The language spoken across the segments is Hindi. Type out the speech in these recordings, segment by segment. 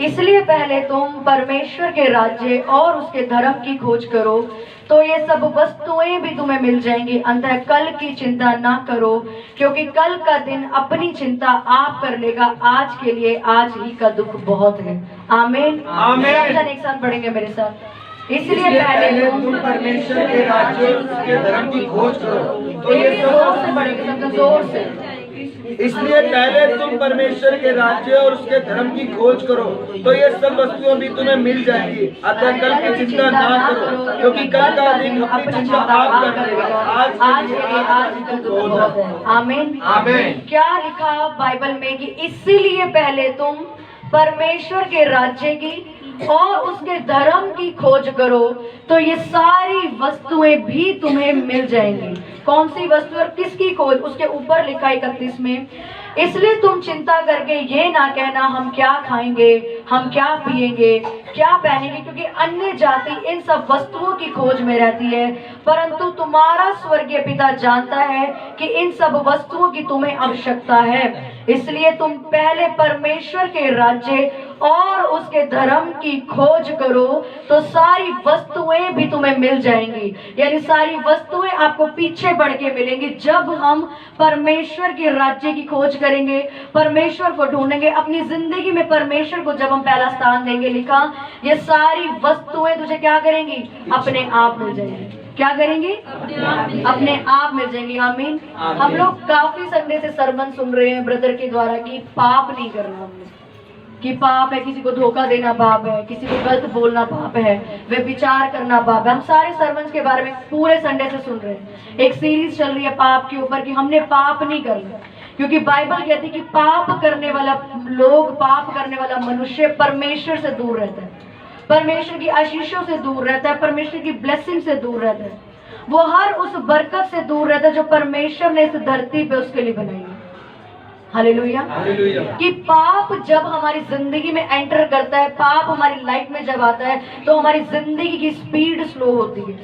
इसलिए पहले तुम परमेश्वर के राज्य और उसके धर्म की खोज करो, तो ये सब वस्तुएं भी तुम्हें मिल जाएंगी। अतः कल की चिंता ना करो, क्योंकि कल का दिन अपनी चिंता आप कर लेगा। आज के लिए आज ही का दुख बहुत है। आमीन आमीन। एक साथ पढ़ेंगे मेरे साथ। इसलिए पहले तुम परमेश्वर के राज्य और उसके धर्म की खोज करो, तो ये जोर से पढ़ेंगे, सब जोर से। इसलिए पहले तुम परमेश्वर के राज्य और उसके धर्म की खोज करो, तो ये सब वस्तुएं भी तुम्हें मिल जाएंगी। अतः कल की चिंता ना करो, क्योंकि कल का दिन अपनी चिंता आप कर लेगा। आज के लिए आज ही तो बहुत है। आमीन आमीन। क्या लिखा बाइबल में कि इसीलिए पहले तुम परमेश्वर के राज्य की और उसके धर्म की खोज करो, तो ये सारी वस्तुएं भी तुम्हें मिल जाएंगी। कौन सी वस्तु और किसकी खोज? उसके ऊपर लिखा 31 में, इसलिए तुम चिंता करके ये ना कहना हम क्या खाएंगे, हम क्या पिएंगे, क्या पहनेंगे, क्योंकि अन्य जाति इन सब वस्तुओं की खोज में रहती है। परंतु तुम्हारा स्वर्गीय पिता जानता है कि इन सब वस्तुओं की तुम्हें आवश्यकता है। इसलिए तुम पहले परमेश्वर के राज्य और उसके धर्म की खोज करो, तो सारी वस्तुएं भी तुम्हें मिल जाएंगी। यानी सारी वस्तुएं आपको पीछे बढ़ के मिलेंगी। जब हम परमेश्वर के राज्य की खोज करेंगे, परमेश्वर को ढूंढेंगे, अपनी जिंदगी में परमेश्वर को जब हम पहला स्थान देंगे, लिखा ये सारी वस्तुएं तुझे क्या करेंगी? अपने आप मिल जाएंगी। क्या करेंगी? अपने आप मिल जाएंगी। आमीन। हम लोग काफी संडे से सरमन सुन रहे हैं ब्रदर के द्वारा कि पाप नहीं करना, हमने कि पाप है, किसी को धोखा देना पाप है, किसी को गलत बोलना पाप है, वे विचार करना पाप है। हम सारे सर्वंस के बारे में पूरे संडे से सुन रहे हैं। एक सीरीज चल रही है पाप के ऊपर कि हमने पाप नहीं करना, क्योंकि बाइबल कहती है कि पाप करने वाला लोग, पाप करने वाला मनुष्य परमेश्वर से दूर रहता है, परमेश्वर की आशीषों से दूर रहता है, परमेश्वर की ब्लेसिंग से दूर रहता है। वो हर उस बरकत से दूर रहता है जो परमेश्वर ने इस धरती पे उसके लिए बनाई है। हालेलुया। कि पाप जब हमारी जिंदगी में एंटर करता है, पाप हमारी लाइफ में जब आता है, तो हमारी जिंदगी की स्पीड स्लो होती है।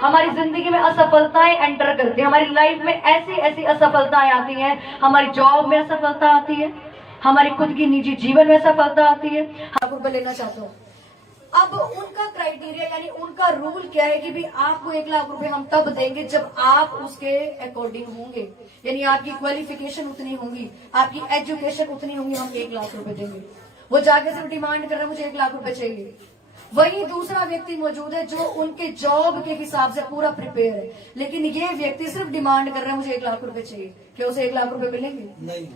हमारी जिंदगी में असफलताएं एंटर करती है। हमारी लाइफ में ऐसी ऐसी असफलताएं आती हैं। हमारी जॉब में असफलता आती है, हमारी खुद की निजी जीवन में असफलता आती है। आपको लेना चाहता हूँ। अब उनका क्राइटेरिया यानी उनका रूल क्या है कि भी आपको 1 लाख रुपए हम तब देंगे जब आप उसके अकॉर्डिंग होंगे, यानी आपकी क्वालिफिकेशन उतनी होंगी, आपकी एजुकेशन उतनी होंगी, हम 1 लाख रुपए देंगे। वो जाके सिर्फ डिमांड कर रहे हैं मुझे 1 लाख रुपए चाहिए। वही दूसरा व्यक्ति मौजूद है जो उनके जॉब के हिसाब से पूरा प्रिपेयर है, लेकिन ये व्यक्ति सिर्फ डिमांड कर रहे हैं मुझे 1 लाख रुपए चाहिए। क्या उसे 1 लाख रुपए मिलेंगे? नहीं।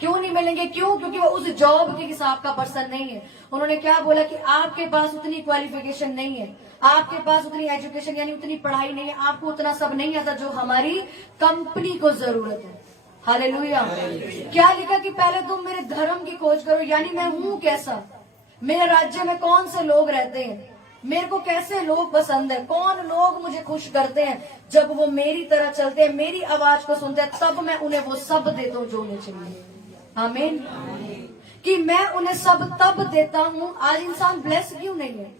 क्यों नहीं मिलेंगे? क्यों? क्योंकि वो उस जॉब के हिसाब का पर्सन नहीं है। उन्होंने क्या बोला कि आपके पास उतनी क्वालिफिकेशन नहीं है, आपके पास उतनी एजुकेशन यानी उतनी पढ़ाई नहीं है, आपको उतना सब नहीं आता जो हमारी कंपनी को जरूरत है। हालेलुया। क्या लिखा कि पहले तुम मेरे धर्म की खोज करो, यानी मैं हूं कैसा, मेरे राज्य में कौन से लोग रहते हैं, मेरे को कैसे लोग पसंद है, कौन लोग मुझे खुश करते हैं। जब वो मेरी तरह चलते हैं, मेरी आवाज को सुनते हैं, तब मैं उन्हें वो सब देता हूँ जो उन्हें चाहिए। आमीन। कि मैं उन्हें सब तब देता हूँ। आज इंसान ब्लेस क्यों नहीं है?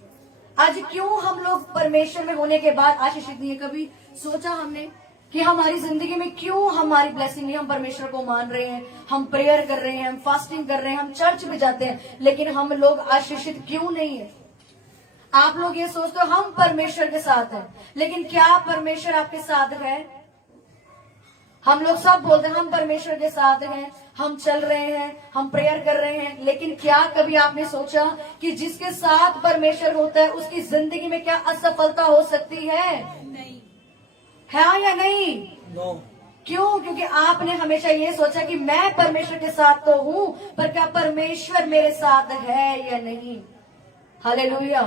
आज क्यों हम लोग परमेश्वर में होने के बाद आशीषित नहीं है? कभी सोचा हमने कि हमारी जिंदगी में क्यों हमारी ब्लेसिंग नहीं? हम परमेश्वर को मान रहे हैं, हम प्रेयर कर रहे हैं, हम फास्टिंग कर रहे हैं, हम चर्च में जाते हैं, लेकिन हम लोग आशीषित क्यों नहीं है? आप लोग ये सोचते हो हम परमेश्वर के साथ हैं, लेकिन क्या परमेश्वर आपके साथ है? हम लोग सब बोलते हैं हम परमेश्वर के साथ हैं, हम चल रहे हैं, हम प्रेयर कर रहे हैं, लेकिन क्या कभी आपने सोचा कि जिसके साथ परमेश्वर होता है उसकी जिंदगी में क्या असफलता हो सकती है? नहीं है या नहीं? नो। क्यों? क्योंकि आपने हमेशा ये सोचा कि मैं परमेश्वर के साथ तो हूं, पर क्या परमेश्वर मेरे साथ है या नहीं? हालेलुया।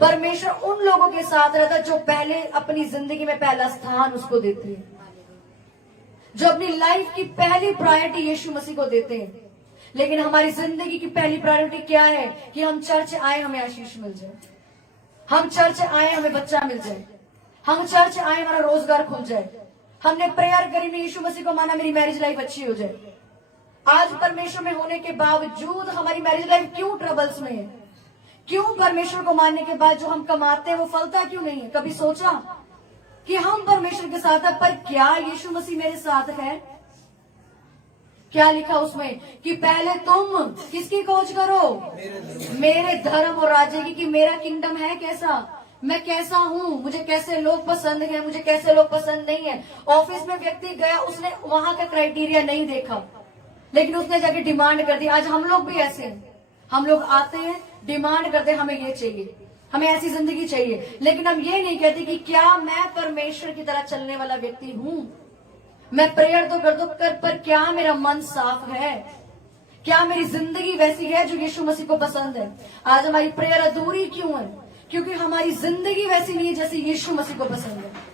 परमेश्वर उन लोगों के साथ रहता है जो पहले अपनी जिंदगी में पहला स्थान उसको देते हैं, जो अपनी लाइफ की पहली प्रायोरिटी यीशु मसीह को देते हैं। लेकिन हमारी जिंदगी की पहली प्रायोरिटी क्या है? कि हम चर्च आए हमें आशीष मिल जाए, हम चर्च आए हमें बच्चा मिल जाए, हम चर्च आए हमारा रोजगार खुल जाए, हमने प्रेयर करी, में यीशु मसीह को माना, मेरी मैरिज लाइफ अच्छी हो जाए। आज परमेश्वर में होने के बावजूद हमारी मैरिज लाइफ क्यों ट्रबल्स में है? क्यों परमेश्वर को मानने के बाद जो हम कमाते हैं वो फलता क्यों नहीं है? कभी सोचा कि हम परमेश्वर के साथ है, पर क्या यीशु मसीह मेरे साथ है? क्या लिखा उसमें कि पहले तुम किसकी खोज करो, मेरे धर्म और राज्य की, कि मेरा किंगडम है कैसा, मैं कैसा हूँ, मुझे कैसे लोग पसंद हैं, मुझे कैसे लोग पसंद नहीं है। ऑफिस में व्यक्ति गया, उसने वहां का क्राइटेरिया नहीं देखा, लेकिन उसने जाके डिमांड कर दी। आज हम लोग भी ऐसे हैं, हम लोग आते हैं, डिमांड करते हैं हमें ये चाहिए, हमें ऐसी जिंदगी चाहिए, लेकिन हम ये नहीं कहते कि क्या मैं परमेश्वर की तरह चलने वाला व्यक्ति हूं। मैं प्रेयर तो कर दो पर क्या मेरा मन साफ है, क्या मेरी जिंदगी वैसी है जो यीशु मसीह को पसंद है। आज हमारी प्रेयर अधूरी क्यों है, क्योंकि हमारी जिंदगी वैसी नहीं है जैसे यीशु मसीह को पसंद है।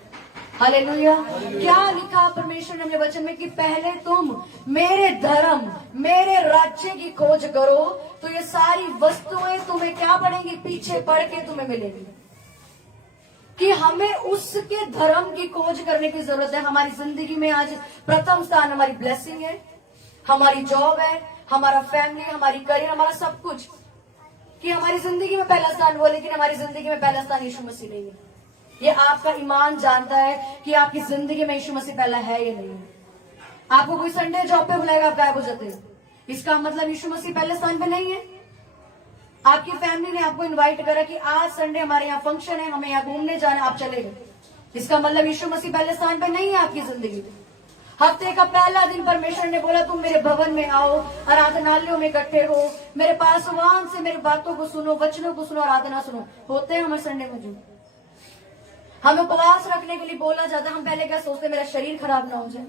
हालेलुया। क्या लिखा परमेश्वर ने अपने वचन में कि पहले तुम मेरे धर्म, मेरे राज्य की खोज करो, तो ये सारी वस्तुएं तुम्हें क्या पड़ेंगी, पीछे पड़ के तुम्हें मिलेंगी। कि हमें उसके धर्म की खोज करने की जरूरत है। हमारी जिंदगी में आज प्रथम स्थान हमारी ब्लेसिंग है, हमारी जॉब है, हमारा फैमिली, हमारी करियर, हमारा सब कुछ, कि हमारी जिंदगी में पहला स्थान वो, लेकिन हमारी जिंदगी में पहला स्थान यीशु मसीह नहीं है। ये आपका ईमान जानता है कि आपकी जिंदगी में यीशु मसीह पहला है या नहीं है। आपको कोई संडे जॉब पे बुलाएगा, आप गायब हो जाते हैं, इसका मतलब यीशु मसीह पहले स्थान पे नहीं है। आपकी फैमिली ने आपको इनवाइट करा कि आज संडे हमारे यहाँ फंक्शन है, हमें यहाँ घूमने जाना, आप चले गए, इसका मतलब यीशु मसीह पहले स्थान पे नहीं है आपकी जिंदगी में। हफ्ते का पहला दिन परमेश्वर ने बोला तुम मेरे भवन में आओ, आराधनालयों में इकट्ठे हो, मेरे पास वहां से मेरी बातों को सुनो, वचनों को सुनो, आराधना सुनो। होते हैं हमारे संडे में, जो हमें उपवास रखने के लिए बोला जाता है, हम पहले क्या सोचते, मेरा शरीर खराब ना हो जाए,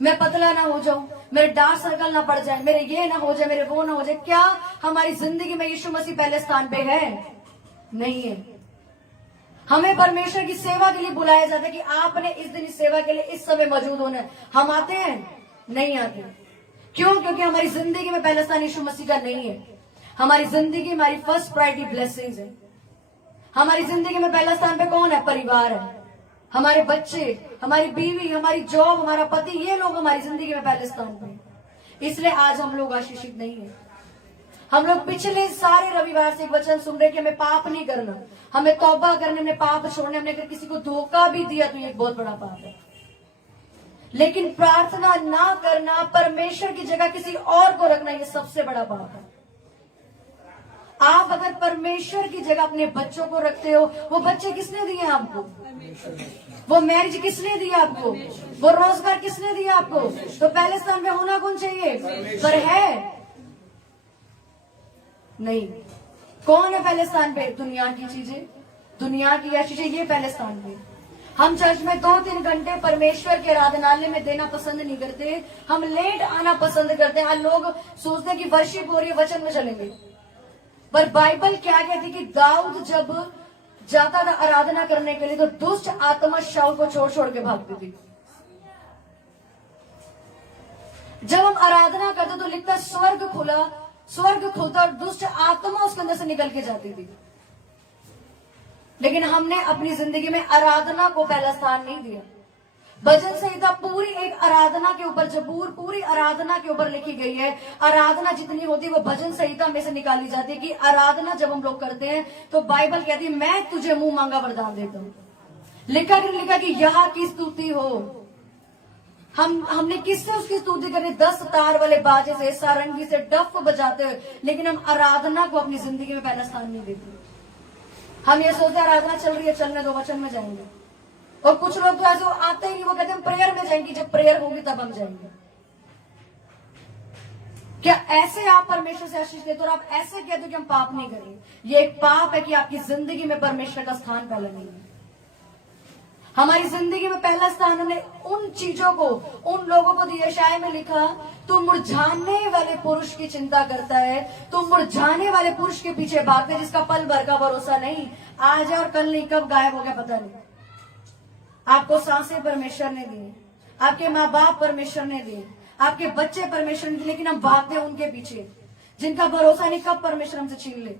मैं पतला ना हो जाऊं, मेरे डार्क सर्कल ना पड़ जाए, मेरे ये ना हो जाए, मेरे वो ना हो जाए। क्या हमारी जिंदगी में यीशु मसीह पहले स्थान पे है? नहीं है। हमें परमेश्वर की सेवा के लिए बुलाया जाता है कि आपने इस दिन इस सेवा के लिए इस समय मौजूद होना है। हम आते हैं? नहीं आते। क्यों? क्योंकि हमारी जिंदगी में पहला स्थान यीशु मसीह का नहीं है। हमारी जिंदगी, हमारी फर्स्ट प्रायोरिटी ब्लेसिंग्स है। हमारी जिंदगी में पहला स्थान पे कौन है? परिवार है, हमारे बच्चे, हमारी बीवी, हमारी जॉब, हमारा पति, ये लोग हमारी जिंदगी में पहले स्थान पे। इसलिए आज हम लोग आशीषित नहीं है। हम लोग पिछले सारे रविवार से एक वचन सुन रहे कि हमें पाप नहीं करना, हमें तौबा करने, हमें पाप छोड़ने। हमने अगर किसी को धोखा भी दिया तो ये एक बहुत बड़ा पाप है। लेकिन प्रार्थना ना करना, परमेश्वर की जगह किसी और को रखना, ये सबसे बड़ा पाप है। आप अगर परमेश्वर की जगह अपने बच्चों को रखते हो, वो बच्चे किसने दिए आपको? वो मैरिज किसने दिया आपको? वो रोजगार किसने दिया आपको? तो पहले स्थान पे होना कौन चाहिए? पर है नहीं। कौन है पहले स्थान पे? दुनिया की चीजें, दुनिया की आशीषें, ये पहले स्थान पे। हम चर्च में 2-3 घंटे परमेश्वर के आराधनालय में देना पसंद नहीं करते, हम लेट आना पसंद करते हैं। आज लोग सोचते हैं कि वर्शिप हो रही है, वचन में चलेंगे। पर बाइबल क्या कहती कि दाऊद जब जाता था आराधना करने के लिए तो दुष्ट आत्मा शाऊल को छोड़ छोड़ के भागती थी। जब हम आराधना करते तो लिखता स्वर्ग खुलता और दुष्ट आत्मा उसके अंदर से निकल के जाती थी। लेकिन हमने अपनी जिंदगी में आराधना को पहला स्थान नहीं दिया। भजन संहिता पूरी एक आराधना के ऊपर, जबूर पूरी आराधना के ऊपर लिखी गई है। आराधना जितनी होती है वो भजन संहिता में से निकाली जाती है कि आराधना जब हम लोग करते हैं तो बाइबल कहती है मैं तुझे मुंह मांगा वरदान देता हूं। लिखा कि यहाँ की स्तुति हो। हमने किससे उसकी स्तुति करनी? 10 तार वाले बाजे से, सारंगी से, डफ बजाते हुए। लेकिन हम आराधना को अपनी जिंदगी में पहला स्थान नहीं देते। हम ये सोचते आराधना चल रही है, चलने दो, वचन में जाएंगे। और कुछ लोग तो ऐसे आते ही नहीं, वो कहते हैं प्रेयर में जाएंगे, जब प्रेयर होगी तब हम जाएंगे। क्या ऐसे आप परमेश्वर से आशीष लेते हो और आप ऐसे कहते हो कि हम पाप नहीं करेंगे? ये एक पाप है कि आपकी जिंदगी में परमेश्वर का स्थान पहला नहीं है। हमारी जिंदगी में पहला स्थान हमने उन चीजों को, उन लोगों को दिया। शायरी में लिखा तू मुरझाने वाले पुरुष की चिंता करता है, तू मुरझाने वाले पुरुष के पीछे भागते जिसका पल भर का भरोसा नहीं, आज है और कल नहीं, कब गायब हो गया पता नहीं। आपको सांसें परमेश्वर ने दी, आपके माँ बाप परमेश्वर ने दिए, आपके बच्चे परमेश्वर ने दिए, लेकिन हम भागते हैं उनके पीछे जिनका भरोसा नहीं कब परमेश्वर हमसे छीन ले।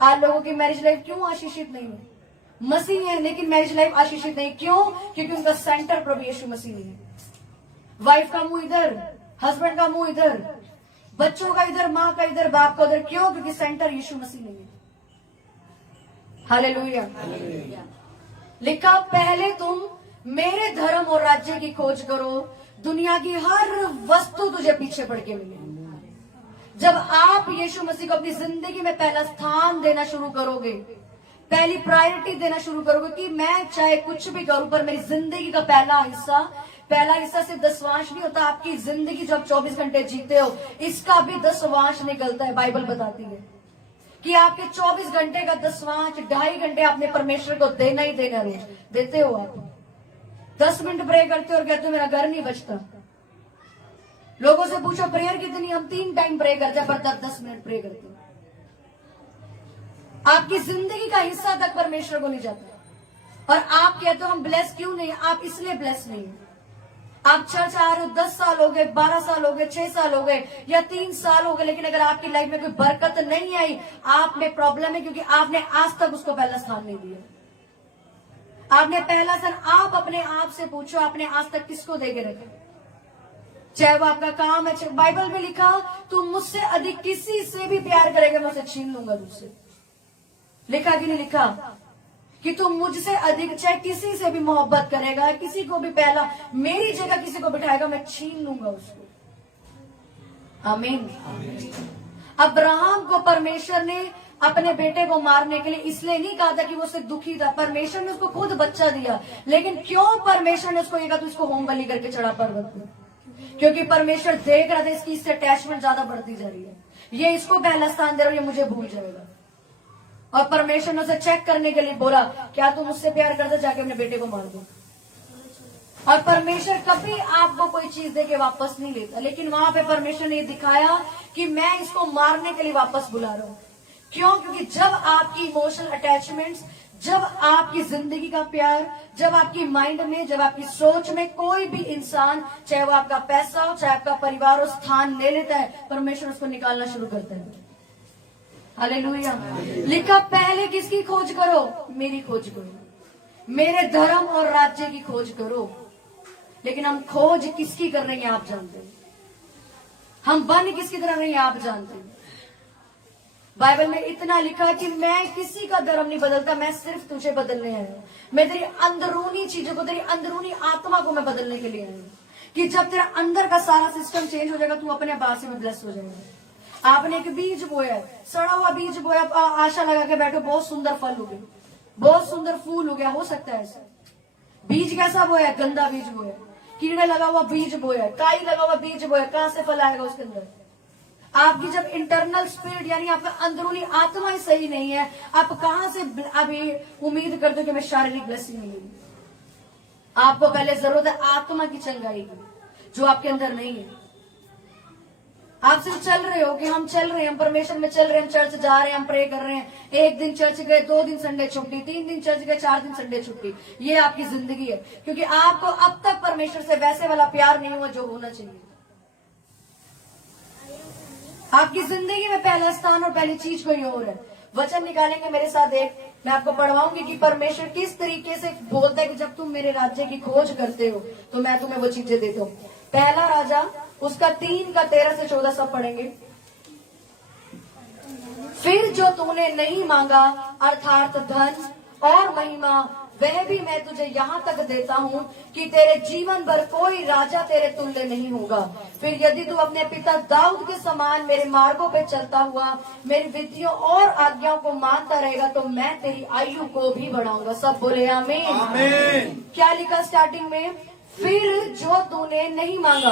आज लोगों की मैरिज लाइफ क्यों आशीषित नहीं है? मसीह है लेकिन मैरिज लाइफ आशीषित नहीं। क्यों? क्योंकि उनका सेंटर प्रभु यीशु मसीह नहीं है। वाइफ का मुंह इधर, हस्बैंड का मुंह इधर, बच्चों का इधर, माँ का इधर, बाप का उधर। क्यों? क्योंकि सेंटर यीशु मसीह नहीं है। हालेलुया। लिखा पहले तुम मेरे धर्म और राज्य की खोज करो दुनिया की हर वस्तु तुझे पीछे पड़ के मिलेगी। जब आप यीशु मसीह को अपनी जिंदगी में पहला स्थान देना शुरू करोगे, पहली प्रायोरिटी देना शुरू करोगे कि मैं चाहे कुछ भी करूं पर मेरी जिंदगी का पहला हिस्सा से 10वांश नहीं होता। आपकी जिंदगी जो आप 24 घंटे जीते हो इसका भी 10वांश निकलता है। बाइबल बताती है कि आपके 24 घंटे का 10वांश 2.5 घंटे आपने परमेश्वर को देना ही देना। रोज देते हो आप? 10 मिनट प्रे करते हो और कहते हो मेरा घर नहीं बचता। लोगों से पूछो प्रेयर कितनी, हम 3 टाइम प्रे करते हैं पर 10 मिनट प्रे करते हैं। आपकी जिंदगी का हिस्सा तक परमेश्वर को नहीं जाता और आप कहते हो हम ब्लेस क्यों नहीं? आप इसलिए ब्लेस नहीं है। आप चर्च आ रहे हो 10 साल हो गए, 12 साल हो गए, 6 साल हो गए या 3 साल हो गए, लेकिन अगर आपकी लाइफ में कोई बरकत नहीं आई, आप में प्रॉब्लम है क्योंकि आपने आज तक उसको पहला स्थान नहीं दिया। आपने पहला स्थान, आप अपने आप से पूछो आपने आज तक किसको देके रखा? चाहे वो आपका काम है। बाइबल में लिखा तू मुझसे अधिक किसी से भी प्यार करेगा मैं उसे छीन लूंगा तुझसे। लिखा कि नहीं लिखा कि तू मुझसे अधिक चाहे किसी से भी मोहब्बत करेगा, किसी को भी पहला मेरी जगह किसी को बिठाएगा मैं छीन लूंगा उसको। आमीन। अब्राहम को परमेश्वर ने अपने बेटे को मारने के लिए इसलिए नहीं कहा था कि वो उससे दुखी था। परमेश्वर ने उसको खुद बच्चा दिया, लेकिन क्यों परमेश्वर ने उसको ये कहा तू इसको होम बलि करके चढ़ा पर्वत पे? क्योंकि परमेश्वर देख रहा था इसकी इससे अटैचमेंट ज्यादा बढ़ती जा रही है, ये इसको पहला स्थान दे रहा है, ये मुझे भूल जाएगा। और परमेश्वर ने उसे चेक करने के लिए बोला क्या तुम मुझसे प्यार करते, जाके अपने बेटे को मार दो। और परमेश्वर कभी आपको कोई चीज देके वापस नहीं लेता, लेकिन वहां पे परमेश्वर ने ये दिखाया कि मैं इसको मारने के लिए वापस बुला रहा हूं। क्यों? क्योंकि जब आपकी इमोशनल अटैचमेंट्स, जब आपकी जिंदगी का प्यार, जब आपकी माइंड में, जब आपकी सोच में कोई भी इंसान, चाहे वो आपका पैसा हो, चाहे आपका परिवार हो, स्थान ले लेता है, परमेश्वर उसको निकालना शुरू करता है। हालेलुया। लिखा पहले किसकी खोज करो? मेरी खोज करो, मेरे धर्म और राज्य की खोज करो। लेकिन हम खोज किसकी कर रहे हैं आप जानते हैं? हम बन किसकी तरह रहे हैं आप जानते हैं? बाइबल में इतना लिखा कि मैं किसी का धर्म नहीं बदलता, मैं सिर्फ तुझे बदलने आया हूं। मैं तेरी अंदरूनी चीजों को, तेरी अंदरूनी आत्मा को मैं बदलने के लिए आया हूं कि जब तेरा अंदर का सारा सिस्टम चेंज हो जाएगा तू अपने बाहर से भी ब्लेस हो जाएगा। आपने एक बीज बोया, सड़ा हुआ बीज बोया, आशा लगा के बैठो बहुत सुंदर फल हो गए, बहुत सुंदर फूल हो गया, हो सकता है ऐसा। बीज कैसा बोया? गंदा बीज बोया, कीड़े लगा हुआ बीज बोया, काई लगा हुआ बीज बोया, कहां से फल आएगा उसके अंदर? आपकी जब इंटरनल स्पिरिट यानी आपका अंदरूनी आत्मा ही सही नहीं है, आप कहां से अभी उम्मीद करते हो कि हमें शारीरिक ब्लेसिंग मिलेगी? आपको पहले जरूरत है आत्मा की चंगाई की, जो आपके अंदर नहीं है। आप सिर्फ चल रहे हो कि हम चल रहे हैं, हम परमेश्वर में चल रहे हैं, हम चर्च जा रहे हैं, हम प्रे कर रहे हैं, 1 दिन चर्च गए, 2 दिन संडे छुट्टी, 3 दिन चर्च गए, 4 दिन संडे छुट्टी। ये आपकी जिंदगी है, क्योंकि आपको अब तक परमेश्वर से वैसे वाला प्यार नहीं हुआ जो होना चाहिए। आपकी जिंदगी में पहला स्थान और पहली चीज कोई और है। वचन निकालेंगे मेरे साथ, एक मैं आपको पढ़वाऊंगी कि परमेश्वर किस तरीके से बोलता है कि जब तुम मेरे राज्य की खोज करते हो तो मैं तुम्हें वो चीजें देता हूँ। पहला राजा उसका 3 का 13 से 14 सब पढ़ेंगे। फिर जो तूने नहीं मांगा अर्थात धन और महिमा, वह भी मैं तुझे यहाँ तक देता हूँ कि तेरे जीवन भर कोई राजा तेरे तुल्य नहीं होगा। फिर यदि तू अपने पिता दाऊद के समान मेरे मार्गों पे चलता हुआ मेरी विधियों और आज्ञाओं को मानता रहेगा तो मैं तेरी आयु को भी बढ़ाऊंगा। सब बोले आमीन। आमीन। क्या लिखा स्टार्टिंग में? फिर जो तूने नहीं मांगा,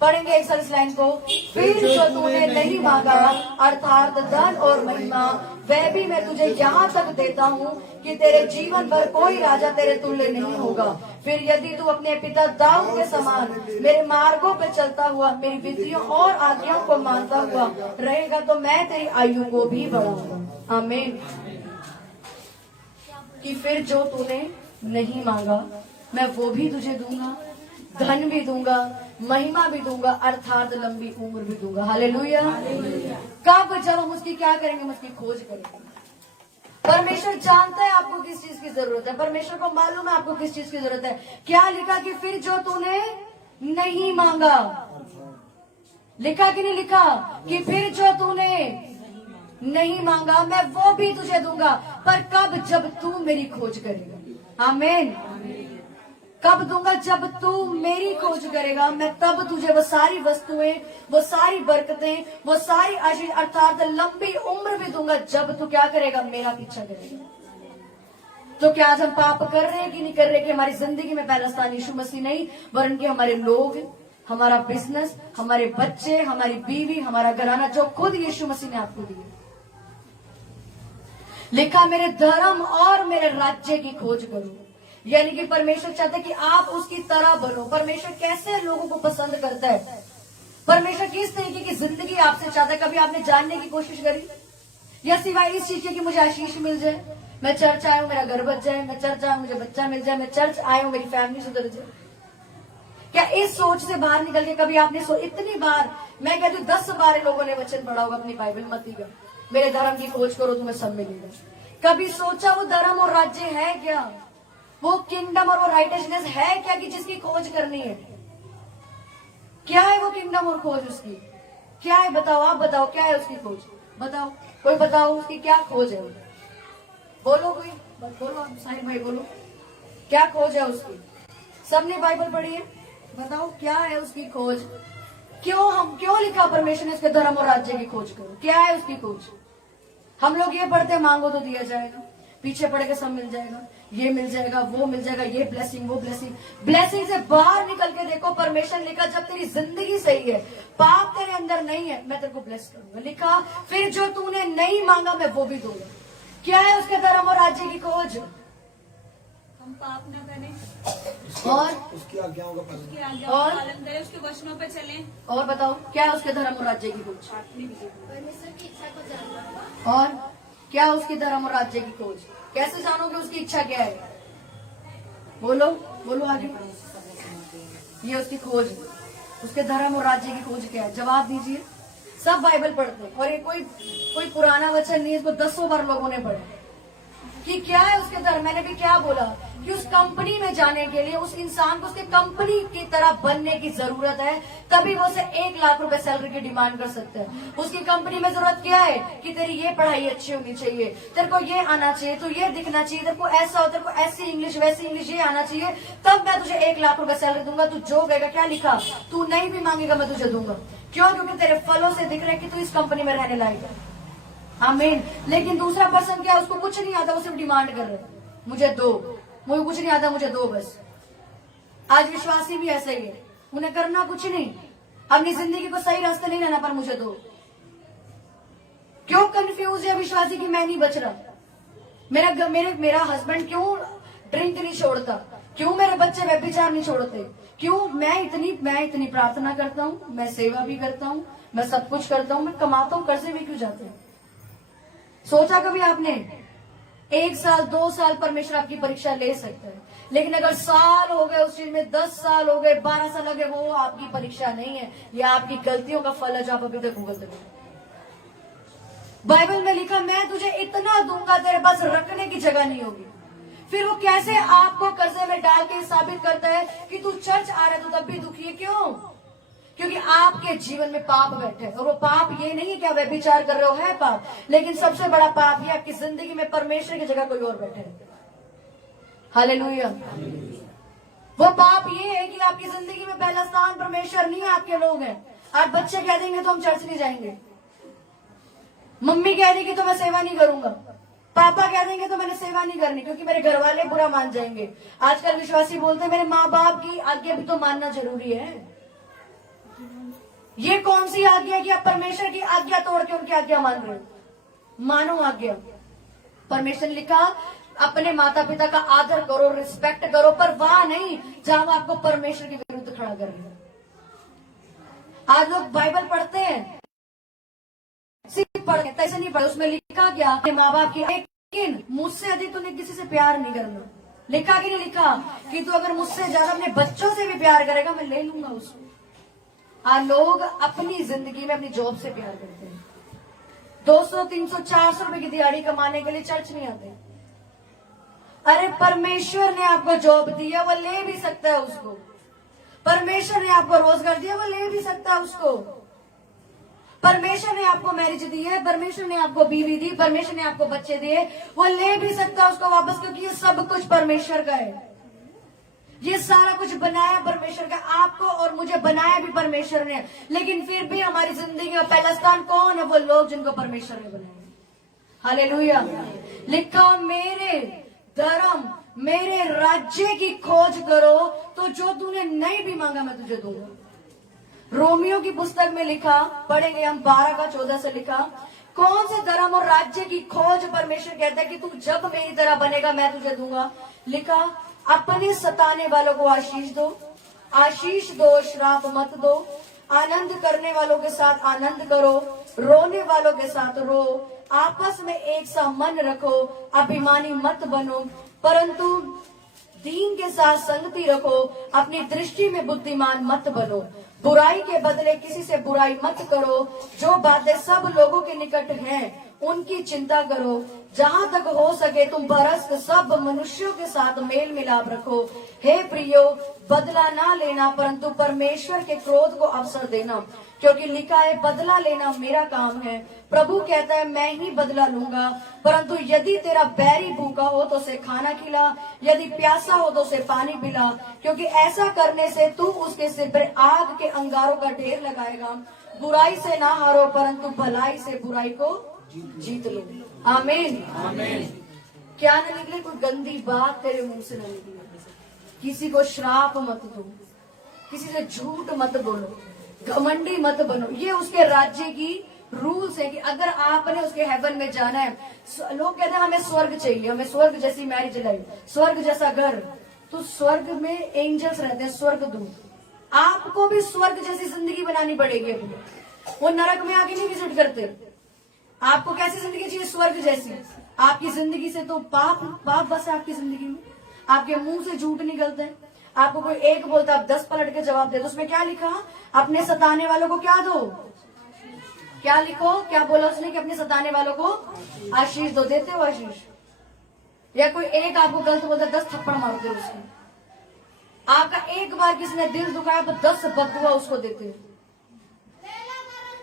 पढ़ेंगे एक साल इस लाइन को। फिर जो तूने नहीं मांगा अर्थात धन और महिमा, वह भी मैं तुझे यहाँ तक देता हूँ कि तेरे जीवन भर कोई राजा तेरे तुल्य नहीं होगा। फिर यदि तू अपने पिता दाऊद के समान मेरे मार्गों पे चलता हुआ मेरी विधियों और आज्ञाओं को मानता हुआ रहेगा तो मैं तेरी आयु को भी बढ़ाऊंगा। आमीन। कि फिर जो तूने नहीं मांगा मैं वो भी तुझे दूंगा, धन भी दूंगा, महिमा भी दूंगा, अर्थात लंबी उम्र भी दूंगा। हालेलुया। कब? जब हम उसकी क्या करेंगे? हम उसकी खोज करेंगे। परमेश्वर जानता है आपको किस चीज की जरूरत है, परमेश्वर को मालूम है आपको किस चीज की जरूरत है। क्या लिखा कि फिर जो तूने नहीं मांगा? लिखा कि नहीं लिखा कि फिर जो तूने नहीं मांगा मैं वो भी तुझे दूंगा, पर कब? जब तू मेरी खोज करेगा। आमीन। कब दूंगा? जब तू मेरी खोज करेगा, मैं तब तुझे वो सारी वस्तुएं, वो सारी बरकतें, वो सारी आशीष अर्थात लंबी उम्र भी दूंगा, जब तू क्या करेगा? मेरा पीछा करेगा। तो क्या आज हम पाप कर रहे हैं कि नहीं कर रहे? कि हमारी जिंदगी में पहला स्थान यीशु मसीह नहीं, वरन कि हमारे लोग, हमारा बिजनेस, हमारे बच्चे, हमारी बीवी, हमारा घराना, जो खुद यीशु मसीह ने आपको दिए। लिखा मेरे धर्म और मेरे राज्य की खोज करो, यानी कि परमेश्वर चाहता है कि आप उसकी तरह बनो। परमेश्वर कैसे लोगों को पसंद करता है? परमेश्वर किस तरीके की जिंदगी आपसे चाहता है? कभी आपने जानने की कोशिश करी? या सिवाय इस चीज के कि मुझे आशीष मिल जाए, मैं चर्च आया हूं मेरा घर बच जाए, मैं चर्च आया हूं मुझे बच्चा मिल जाए, मैं चर्च आया हूं मेरी फैमिली सुधर जाए, क्या इस सोच से बाहर निकल के कभी आपने इतनी बार, मैं कहती हूँ 10 बार लोगों ने वचन पढ़ा होगा अपनी बाइबल मती का, मेरे धर्म की खोज करो तुम्हें सब मिलेगा। कभी सोचा वो धर्म और राज्य है क्या? वो किंगडम और वो राइटियसनेस है क्या कि जिसकी खोज करनी है? क्या है वो किंगडम और खोज उसकी? क्या है? बताओ, आप बताओ, क्या है उसकी खोज? बताओ, कोई बताओ उसकी क्या खोज है? बोलो कोई, बोलो आप साहिब भाई, बोलो क्या खोज है उसकी? सबने बाइबल पढ़ी है, बताओ क्या है उसकी खोज? क्यों लिखा परमेश्वर ने इसके धर्म और राज्य की खोज करो? क्या है उसकी खोज? हम लोग ये पढ़ते हैं मांगो तो दिया जाएगा, पीछे पड़ के सब मिल जाएगा, ये मिल जाएगा, वो मिल जाएगा, ये ब्लेसिंग, वो ब्लेसिंग। ब्लेसिंग से बाहर निकल के देखो, परमेश्वर लिखा जब तेरी जिंदगी सही है, पाप तेरे अंदर नहीं है, मैं तेरे को ब्लेस करूंगा। लिखा फिर जो तूने नहीं मांगा मैं वो भी दूंगा। क्या है उसके धर्म और राज्य की खोज? हम पाप न करें और उसकी आज्ञाओं का पालन। उसकी आज्ञाओं का पालन करें, उसके वचनों पर चलें। और बताओ क्या है उसके धर्म और राज्य की खोज? परमेश्वर की इच्छा को जानना। और क्या है उसके धर्म और राज्य की खोज? कैसे जानोगे उसकी इच्छा क्या है? बोलो बोलो आगे। ये उसकी खोज है। उसके धर्म और राज्य की खोज क्या है? जवाब दीजिए। सब बाइबल पढ़ते हैं और ये कोई पुराना वचन नहीं है, इसको 10 बार लोगों ने पढ़ा कि क्या है उसके धर्म। मैंने भी क्या बोला कि उस कंपनी में जाने के लिए उस इंसान को उसके कंपनी की तरह बनने की जरूरत है, तभी वो उसे 1 लाख रुपए सैलरी की डिमांड कर सकता है। उसकी कंपनी में जरूरत क्या है कि तेरी ये पढ़ाई अच्छी होनी चाहिए, तेरे को ये आना चाहिए, तू ये दिखना चाहिए, तेरे को ऐसा हो, तेरे को ऐसी इंग्लिश वैसी इंग्लिश ये आना चाहिए, तब मैं तुझे 1 लाख रुपए सैलरी दूंगा। तू जो कहेगा, क्या लिखा, तू नहीं भी मांगेगा मैं तुझे दूंगा। क्यों? क्योंकि तेरे फलों से दिख रहा है कि तू इस कंपनी में रहने लायक है। आमीन। लेकिन दूसरा पर्सन क्या, उसको कुछ नहीं आता, वो सिर्फ डिमांड कर रहा है, मुझे दो, मुझे कुछ नहीं आता, मुझे दो बस। आज विश्वासी भी ऐसा ही है, उन्हें करना कुछ नहीं, अपनी जिंदगी को सही रास्ते नहीं लेना, पर मुझे दो। क्यों कंफ्यूज है विश्वासी की मैं नहीं बच रहा? मेरा हस्बैंड क्यों ड्रिंक नहीं छोड़ता? क्यों मेरे बच्चे व्यभिचार नहीं छोड़ते? क्यों मैं इतनी प्रार्थना करता हूँ, मैं सेवा भी करता हूँ, मैं सब कुछ करता हूँ, मैं कमाता हूँ, कर्जे में क्यों जाते हैं? सोचा कभी आपने? 1 साल 2 साल परमेश्वर आपकी परीक्षा ले सकता है, लेकिन अगर साल हो गए उस चीज में, 10 साल हो गए, 12 साल हो गए, वो आपकी परीक्षा नहीं है, ये आपकी गलतियों का फल है जो आप अभी तक भुगत रहे हो। बाइबल में लिखा मैं तुझे इतना दूंगा, तेरे पास रखने की जगह नहीं होगी। फिर वो कैसे आपको कर्जे में डाल के साबित करता है कि तू चर्च आ रहा है तो तब भी दुखी है? क्यों? क्योंकि आपके जीवन में पाप बैठे हैं। और वो पाप ये नहीं है कि आप व्यभिचार कर रहे हो, है पाप, लेकिन सबसे बड़ा पाप ये आपकी जिंदगी में परमेश्वर की जगह कोई और बैठे है। हालेलुया। वो पाप ये है कि आपकी जिंदगी में पहला स्थान परमेश्वर नहीं है, आपके लोग हैं। आज बच्चे कह देंगे तो हम चर्च नहीं जाएंगे, मम्मी कह देगी तो मैं सेवा नहीं करूंगा, पापा कह देंगे तो मैंने सेवा नहीं करनी क्योंकि मेरे घर वाले बुरा मान जाएंगे। आजकल विश्वासी बोलते हैं मेरे माँ बाप की आज्ञा भी तो मानना जरूरी है। ये कौन सी आज्ञा है कि आप परमेश्वर की आज्ञा तोड़ के उनकी आज्ञा मान रहे हो? मानो आज्ञा। परमेश्वर ने लिखा अपने माता पिता का आदर करो, रिस्पेक्ट करो, पर वहां नहीं जहां वो आपको परमेश्वर के विरुद्ध खड़ा कर रहे हैं। आज लोग बाइबल पढ़ते हैं, सिर्फ पढ़ते हैं, ऐसे नहीं पढ़े। उसमें लिखा क्या, अपने माँ बाप की, लेकिन मुझसे अधिक तूने किसी से प्यार नहीं करना। लिखा कि नहीं लिखा कि तू अगर मुझसे ज्यादा अपने बच्चों से भी प्यार करेगा मैं ले लूंगा उसको। आज लोग अपनी जिंदगी में अपनी जॉब से प्यार करते हैं। 200, 300, 400 रुपए की दिहाड़ी कमाने के लिए चर्च नहीं आते। अरे परमेश्वर ने आपको जॉब दिया, वो ले भी सकता है उसको। परमेश्वर ने आपको रोजगार दिया, वो ले भी सकता है उसको। परमेश्वर ने आपको मैरिज दी है, परमेश्वर ने आपको बीवी दी, परमेश्वर ने आपको बच्चे दिए, वो ले भी सकता है उसको वापस, क्योंकि ये सब कुछ परमेश्वर का है। ये सारा कुछ बनाया परमेश्वर का, आपको और मुझे बनाया भी परमेश्वर ने, लेकिन फिर भी हमारी जिंदगी का पहला स्थान कौन है? वो लोग जिनको परमेश्वर ने बनाया। हालेलुया। लिखा मेरे धर्म मेरे राज्य की खोज करो तो जो तूने नहीं भी मांगा मैं तुझे दूंगा। रोमियो की पुस्तक में लिखा, पढ़ेंगे हम 12 का 14 से लिखा, कौन से धर्म और राज्य की खोज परमेश्वर कहता है कि तू जब मेरी तरह बनेगा मैं तुझे दूंगा। लिखा अपने सताने वालों को आशीष दो, श्राप मत दो, आनंद करने वालों के साथ आनंद करो, रोने वालों के साथ रो, आपस में एक सा मन रखो, अभिमानी मत बनो, परंतु दीन के साथ संगति रखो, अपनी दृष्टि में बुद्धिमान मत बनो, बुराई के बदले किसी से बुराई मत करो, जो बातें सब लोगों के निकट हैं उनकी चिंता करो, जहां तक हो सके तुम परस्पर सब मनुष्यों के साथ मेल मिलाप रखो। हे प्रियो, बदला ना लेना परंतु परमेश्वर के क्रोध को अवसर देना, क्योंकि लिखा है बदला लेना मेरा काम है, प्रभु कहता है मैं ही बदला लूंगा। परंतु यदि तेरा बैरी भूखा हो तो उसे खाना खिला, यदि प्यासा हो तो उसे पानी पिला, क्योंकि ऐसा करने से तू उसके सिर पर आग के अंगारों का ढेर लगाएगा। बुराई से ना हारो परंतु भलाई से बुराई को जीत लो। आमीन। क्या न निकले कोई गंदी बात तेरे मुंह से न निकले, किसी को श्राप मत दो, किसी से झूठ मत बोलो, घमंडी मत बनो। ये उसके राज्य की रूल्स है कि अगर आपने उसके हेवन में जाना है, लोग कहते हैं हमें स्वर्ग चाहिए, हमें स्वर्ग जैसी मैरिज लाइफ, स्वर्ग जैसा घर, तो स्वर्ग में एंजल्स रहते हैं, स्वर्गदूत। आपको भी स्वर्ग जैसी जिंदगी बनानी पड़ेगी अपनी, वो नरक में आके नहीं विजिट करते। आपको कैसी जिंदगी चाहिए? स्वर्ग जैसी। आपकी जिंदगी से तो पाप बस है आपकी जिंदगी में, आपके मुंह से झूठ निकलता है, आपको कोई एक बोलता है आप 10 पलट के जवाब दे दो। उसमें क्या लिखा? अपने सताने वालों को क्या दो, क्या लिखो, क्या बोला उसने कि अपने सताने वालों को आशीष दो। देते हो आशीष? या कोई एक आपको गलत बोलता 10 थप्पड़ मारते हो उसकी। आपका एक बार किसी ने दिल दुखाया तो 10 बददुआ उसको देते हो।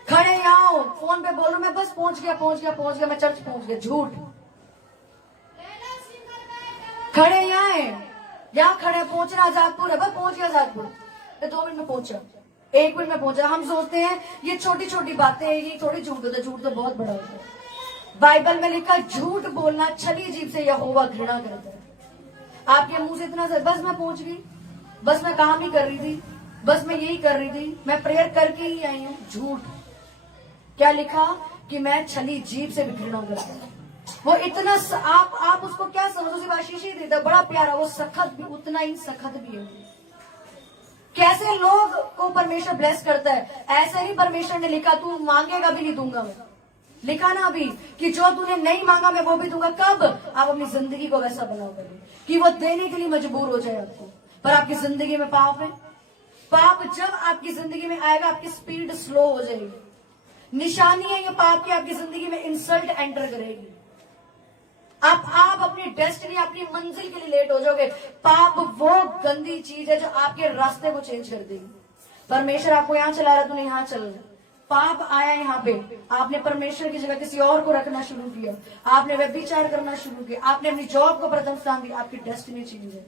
खड़े आओ, फोन पे बोलो मैं बस पहुंच गया, मैं चर्च पहुंच गया, झूठ। खड़े यहाँ खड़े, पहुंचना आजादपुर है, बस पहुंच गया आजादपुर, 2 मिनट में पहुंचा, 1 मिनट में पहुंचा। हम सोचते हैं ये छोटी छोटी बातें, ये थोड़ी झूठ होता है, झूठ तो बहुत बड़ा होता है। बाइबल में लिखा झूठ बोलना छली जीभ से यहोवा घृणा करता है। आपके मुंह से इतना से बस मैं पहुंच गई, बस मैं काम ही कर रही थी, बस मैं यही कर रही थी, मैं प्रेयर करके ही आई हूँ, झूठ। क्या लिखा कि मैं छली जीभ से भी घृणा करता हूं। वो इतना आप उसको क्या समझो, सिर्फ आशीष ही देता, बड़ा प्यारा, वो सखत भी उतना ही सखत भी है। कैसे लोग को परमेश्वर ब्लेस करता है, ऐसे ही परमेश्वर ने लिखा तू मांगेगा भी नहीं दूंगा मैं। लिखा ना अभी कि जो तूने नहीं मांगा मैं वो भी दूंगा। कब? आप अपनी जिंदगी को वैसा बनाओगे कि वो देने के लिए मजबूर हो जाए आपको। पर आपकी जिंदगी में पाप है, पाप जब आपकी जिंदगी में आएगा आपकी स्पीड स्लो हो जाएगी। निशानी है ये पाप की, आपकी जिंदगी में इंसल्ट एंटर करेगी। आप अपनी डेस्टिनी, अपनी मंजिल के लिए लेट हो जाओगे। पाप वो गंदी चीज है जो आपके रास्ते को चेंज कर देगी। परमेश्वर आपको यहाँ चला रहा, तूने यहाँ चलना। पाप आया यहाँ पे, आपने परमेश्वर की जगह किसी और को रखना शुरू किया, आपने व्यभिचार करना शुरू किया, आपने अपनी जॉब को प्रथम स्थान दिया, आपकी डेस्टिनी चेंज है।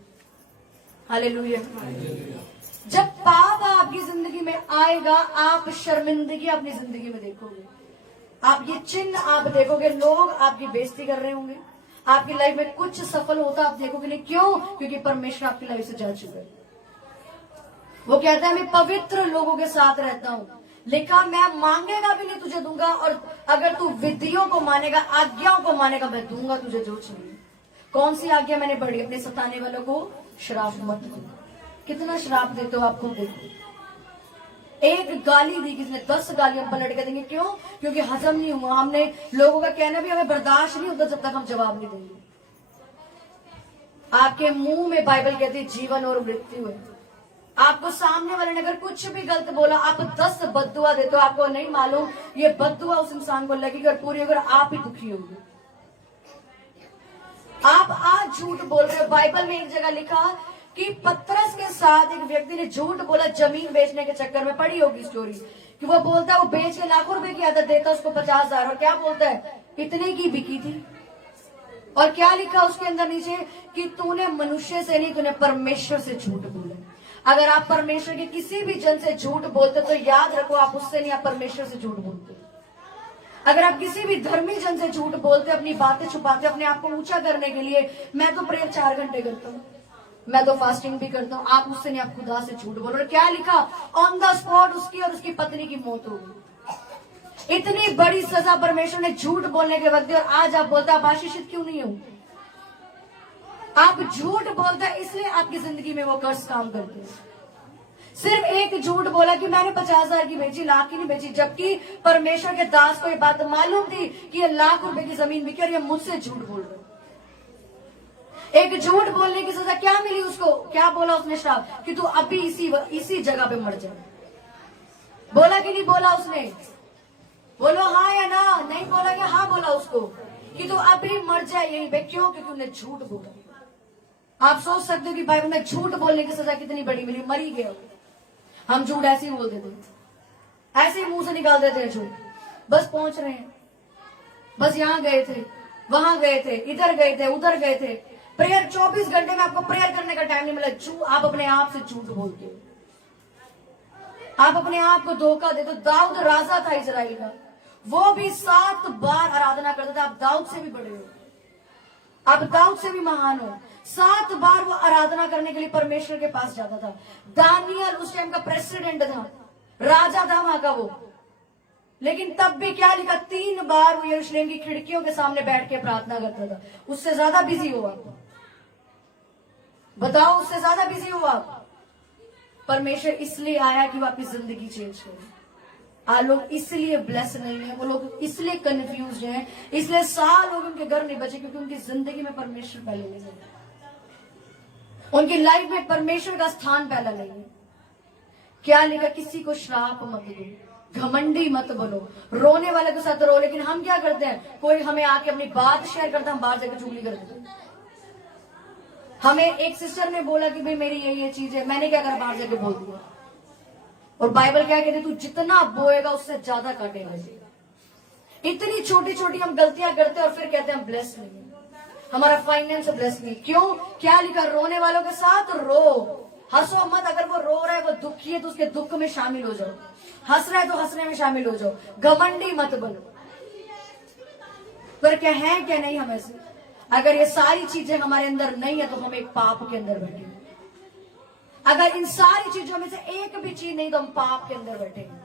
हालेलुया। जब पाप आपकी जिंदगी में आएगा आप शर्मिंदगी अपनी जिंदगी में देखोगे, आप ये चिन्ह आप देखोगे, लोग आपकी बेइज्जती कर रहे होंगे, आपकी लाइफ में कुछ सफल होता आप देखोगे नहीं। क्यों? क्योंकि परमेश्वर आपकी लाइफ से जा चुका है। वो कहता है मैं पवित्र लोगों के साथ रहता हूं। लिखा मैं मांगेगा भी नहीं तुझे दूंगा, और अगर तू विधियों को मानेगा, आज्ञाओं को मानेगा, मैं दूंगा तुझे जो चाहिए। कौन सी आज्ञा मैंने पढ़ी? अपने सताने वालों को श्राप मत दो। कितना श्राप देते हो आपको देखो। एक गाली दी किसने, 10 गालियां पलट के देंगे। क्यों? क्योंकि हजम नहीं हुआ। हमने लोगों का कहना भी हमें बर्दाश्त नहीं होता जब तक हम जवाब नहीं देंगे। आपके मुंह में बाइबल कहती है जीवन और मृत्यु है। आपको सामने वाले ने अगर कुछ भी गलत बोला, आप 10 बद्दुआ देते हो, आपको नहीं मालूम ये बद्दुआ उस इंसान को लगेगी और पूरी अगर आप ही दुखी होंगे। आप आज झूठ बोल रहे हो। बाइबल में एक जगह लिखा कि पतरस के साथ एक व्यक्ति ने झूठ बोला जमीन बेचने के चक्कर में। पढ़ी होगी स्टोरी कि वो बोलता है वो बेच के लाखों रुपए की आदत देता, उसको 50,000, और क्या बोलता है इतने की बिकी थी। और क्या लिखा उसके अंदर नीचे कि तूने मनुष्य से नहीं, तूने परमेश्वर से झूठ बोला। अगर आप परमेश्वर के किसी भी जन से झूठ बोलते तो याद रखो आप उससे नहीं, आप परमेश्वर से झूठ बोलते। अगर आप किसी भी धर्मी जन से झूठ बोलते, अपनी बातें छुपाते अपने आप को ऊंचा करने के लिए, मैं तो प्रेयर 4 घंटे करता हूँ, मैं तो फास्टिंग भी करता हूँ, आप उससे नहीं, आप खुदा से झूठ बोल रहे। क्या लिखा? ऑन द स्पॉट उसकी और उसकी पत्नी की मौत हो गई। इतनी बड़ी सजा परमेश्वर ने झूठ बोलने के वक्त दी, और आज आप बोलते आप आशीषित क्यों नहीं हो? आप झूठ बोलते हैं इसलिए आपकी जिंदगी में वो कर्स काम करते हैं। सिर्फ एक झूठ बोला कि मैंने 50,000 की बेची, लाख की नहीं बेची, जबकि परमेश्वर के दास को ये बात मालूम थी कि ये लाख रुपए की जमीन बिकी और ये मुझसे झूठ बोल रहे। एक झूठ बोलने की सजा क्या मिली उसको? क्या बोला उसने? श्राप कि तू अभी इसी जगह पे मर जा। बोला कि नहीं बोला उसने? बोलो हाँ या ना। नहीं बोला कि हाँ बोला उसको कि तू अभी मर जाए यहीं पे। क्यों? क्योंकि उन्हें झूठ बोला। आप सोच सकते हो कि बाइबल में झूठ बोलने की सजा कितनी बड़ी मिली। मर ही गया। हम झूठ ऐसे ही बोल देते, ऐसे ही मुंह से निकाल देते हैं झूठ। बस पहुंच रहे हैं, बस यहाँ गए थे, वहां गए थे, इधर गए थे, उधर गए थे। प्रेयर 24 घंटे में आपको प्रेयर करने का टाइम नहीं मिला। आप अपने आप से झूठ बोलते हो, आप अपने आप को धोखा देते हो। दाऊद राजा था इजराइल का, वो भी 7 बार आराधना करता था। आप दाऊद से भी बड़े हो, आप दाऊद से भी महान हो। 7 बार वो आराधना करने के लिए परमेश्वर के पास जाता था। दानियल उस टाइम का प्रेसिडेंट था, राजा था वहां का वो, लेकिन तब भी क्या लिखा? 3 बार वो यरूशलेम की खिड़कियों के सामने बैठ के प्रार्थना करता था। उससे ज्यादा बिजी हो आप? बताओ, उससे ज्यादा बिजी हो आप? परमेश्वर इसलिए आया कि वो आपकी जिंदगी चेंज करे। लोग इसलिए ब्लेस नहीं है, वो लोग इसलिए कंफ्यूज हैं, इसलिए साल लोग उनके घर नहीं बचे क्योंकि उनकी जिंदगी में परमेश्वर पहले नहीं है, उनकी लाइफ में परमेश्वर का स्थान पहला नहीं है। क्या लिखा? किसी को श्राप मत दो, घमंडी मत बनो, रोने वाले के साथ रो। लेकिन हम क्या करते हैं? कोई हमें आके अपनी बात शेयर करता है, हम बाहर जाकर चुगली कर देते हैं। हमें एक सिस्टर ने बोला कि भाई मेरी ये चीज है, मैंने क्या करा? बाहर जाके बोल दिया। और बाइबल क्या कहती है? तू जितना बोएगा उससे ज्यादा काटेगा। इतनी छोटी छोटी हम गलतियां करते हैं और फिर कहते हैं हम ब्लेस नहीं है, हमारा फाइनेंस ब्लेस नहीं। क्यों? क्या लिखा? रोने वालों के साथ रो, हंसो मत। अगर वो रो रहा है, वो दुखी है, तो उसके दुख में शामिल हो जाओ। हंस रहा है तो हंसने में शामिल हो जाओ। घमंडी मत बनो। पर क्या है क्या नहीं हम ऐसे? अगर ये सारी चीजें हमारे अंदर नहीं है तो हम एक पाप के अंदर बैठे हैं। अगर इन सारी चीजों में से एक भी चीज नहीं तो हम पाप के अंदर बैठे हैं।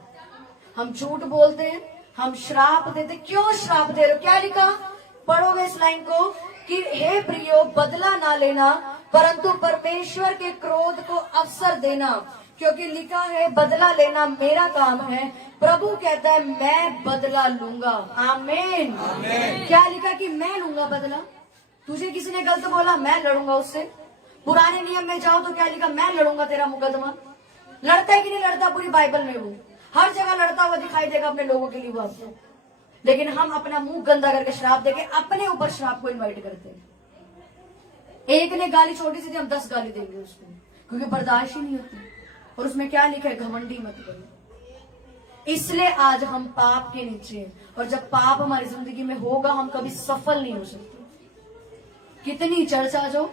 हम झूठ बोलते हैं, हम श्राप देते। क्यों श्राप दे रहे हो? क्या लिखा? पढ़ोगे इस लाइन को कि हे प्रियो, बदला ना लेना परंतु परमेश्वर के क्रोध को अवसर देना, क्योंकि लिखा है बदला लेना मेरा काम है, प्रभु कहता है मैं बदला लूंगा। आमीन। क्या लिखा? कि मैं लूंगा बदला। तुझे किसी ने गलत बोला, मैं लड़ूंगा उससे। पुराने नियम में जाओ तो क्या लिखा? मैं लड़ूंगा तेरा मुकदमा। लड़ता है कि नहीं लड़ता? पूरी बाइबल में वो हर जगह लड़ता हुआ दिखाई देगा अपने लोगों के लिए वो आपको। लेकिन हम अपना मुंह गंदा करके श्राप देके अपने ऊपर श्राप को इनवाइट करते हैं। एक ने गाली छोटी सी थी, हम 10 गाली देंगे उसको, क्योंकि बर्दाश्त ही नहीं होती। और उसमें क्या लिखा है? घमंडी मत बनो। इसलिए आज हम पाप के नीचे हैं, और जब पाप हमारी जिंदगी में होगा हम कभी सफल नहीं हो सकते। कितनी चर्चा जो,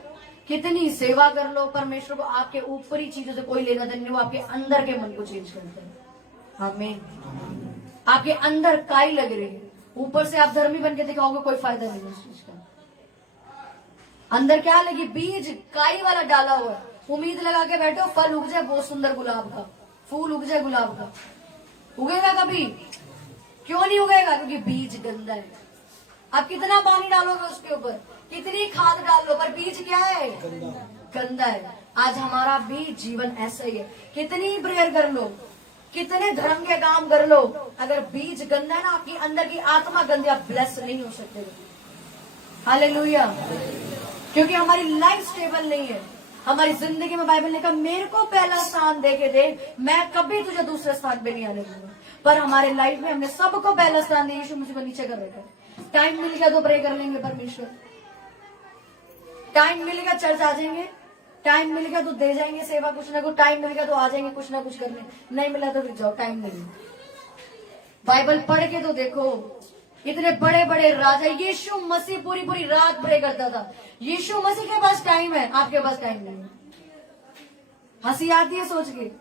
कितनी सेवा कर लो, परमेश्वर को आपके ऊपरी चीजों से कोई लेना देना नहीं। वो आपके अंदर के मन को चेंज करता है। आमीन। आपके अंदर काई लग रही है, ऊपर से आप धर्मी बन के दिखाओगे, कोई फायदा नहीं उस चीज का। अंदर क्या लगी? बीज काई वाला डाला हुआ है। उम्मीद लगा के बैठो फल उग जाए, बहुत सुंदर गुलाब का फूल उग जाए, गुलाब का उगेगा कभी? क्यों नहीं उगेगा? क्योंकि बीज गंदा है। आप कितना पानी डालोगे उसके ऊपर, कितनी खाद डाल लो, पर बीज क्या है? गंदा है। आज हमारा भी जीवन ऐसा ही है। कितनी प्रेयर कर लो, कितने धर्म के काम कर लो, अगर बीज गंदा है ना, आपकी अंदर की आत्मा गंदी, आप ब्लेस नहीं हो सकते। हालेलुया। क्योंकि हमारी लाइफ स्टेबल नहीं है। हमारी जिंदगी में बाइबल ने कहा मेरे को पहला स्थान दे के दे, मैं कभी तुझे दूसरे स्थान पे नहीं आने दूंगा। पर हमारे लाइफ में हमने सबको पहला स्थान दिया, यीशु मसीह को नीचे कर रखा है। टाइम मिल गया तो प्रे कर लेंगे परमेश्वर, टाइम मिलेगा चर्च आ जाएंगे, टाइम मिल गया तो दे जाएंगे सेवा कुछ ना कुछ, टाइम मिल गया तो आ जाएंगे कुछ ना कुछ करने, नहीं मिला तो फिर जाओ, टाइम नहीं। बाइबल पढ़ के तो देखो, इतने बड़े बड़े राजा, यीशु मसीह पूरी पूरी रात प्रे करता था। यीशु मसीह के पास टाइम है, आपके पास टाइम नहीं है। हंसी आती है सोच के।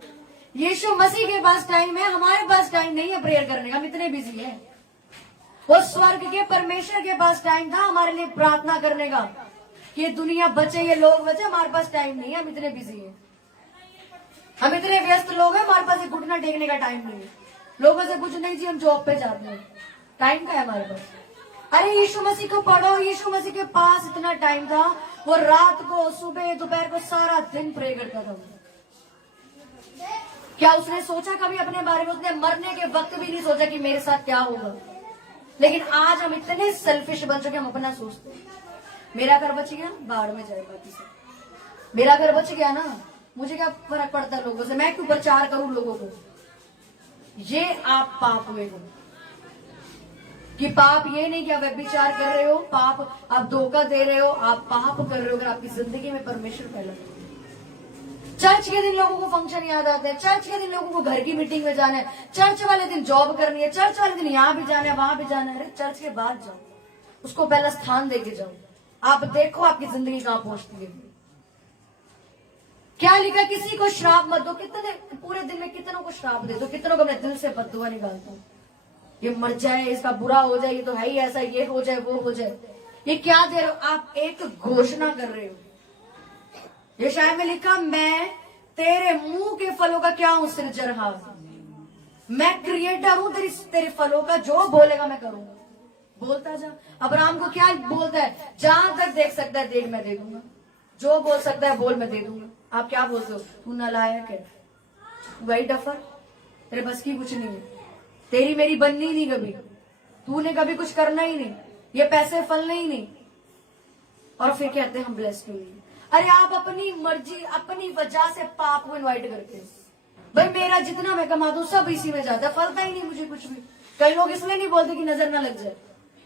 यीशु मसीह के पास टाइम है, हमारे पास टाइम नहीं है प्रेयर करने का, हम इतने बिजी हैं। वो स्वर्ग के परमेश्वर के पास टाइम था हमारे लिए प्रार्थना करने का, कि ये दुनिया बचे, ये लोग बचे। हमारे पास टाइम नहीं है, हम इतने बिजी हैं, हम इतने व्यस्त लोग हैं, हमारे पास एक घुटना टेकने का टाइम नहीं है। लोगों से कुछ नहीं जी, हम जॉब पे जाते हैं, टाइम का है हमारे पास। अरे यीशु मसीह को पढ़ो, यीशु मसीह के पास इतना टाइम था, वो रात को, सुबह, दोपहर को, सारा दिन प्रे करता था। क्या उसने सोचा कभी अपने बारे में? उसने मरने के वक्त भी नहीं सोचा कि मेरे साथ क्या होगा। लेकिन आज हम इतने सेल्फिश बन चुके, हम अपना सोचते हैं। मेरा घर बच गया, बाढ़ में जाए बाकी से। मेरा घर बच गया ना, मुझे क्या फर्क पड़ता है लोगों से, मैं क्यों प्रचार करूं लोगों को। ये आप पाप हुए हो, कि पाप ये नहीं कि आप व्यभिचार कर रहे हो, पाप आप धोखा दे रहे हो, आप पाप कर रहे हो अगर आपकी जिंदगी में परमेश्वर फैला। चर्च के दिन लोगों को फंक्शन याद आते हैं, चर्च के दिन लोगों को घर की मीटिंग में जाना है, चर्च वाले दिन जॉब करनी है, चर्च वाले दिन यहाँ भी जाना है, वहां भी जाना है। अरे चर्च के बाद जाओ, उसको पहला स्थान देके जाओ। आप देखो आपकी जिंदगी कहां पहुंचती है। क्या लिखा, किसी को श्राप मत दो। कितने पूरे दिन में कितनों को श्राप दे दो, कितनों को अपने दिल से बद्दुआ निकालता हूं, ये मर जाए, इसका बुरा हो जाए, ये तो है ही ऐसा, ये हो जाए, वो हो जाए। ये क्या दे रहे हो आप? एक घोषणा कर रहे हो। यशायाह में लिखा, मैं तेरे मुंह के फलों का क्या हूं? सृजनहार। मैं क्रिएटर हूं तेरे फलों का, जो बोलेगा मैं करूंगा। बोलता जा। अब्राहम को क्या बोलता है? जहां तक देख सकता है देख, मैं दे दूंगा। जो बोल सकता है बोल, मैं दे दूंगा। आप क्या बोलते हो? तू नालायक है, वही डफर, तेरे बस की कुछ नहीं है, तेरी मेरी बननी नहीं कभी, तूने कभी कुछ करना ही नहीं, ये पैसे फलने ही नहीं। और फिर कहते हैं हम ब्लेस्ड हुए। अरे आप अपनी मर्जी, अपनी वजह से पाप को इनवाइट करते हैं। भाई मेरा जितना मैं कमा दूं सब इसी में जाता है, फलता ही नहीं मुझे कुछ भी। कई लोग इसलिए नहीं बोलते कि नजर ना लग जाए,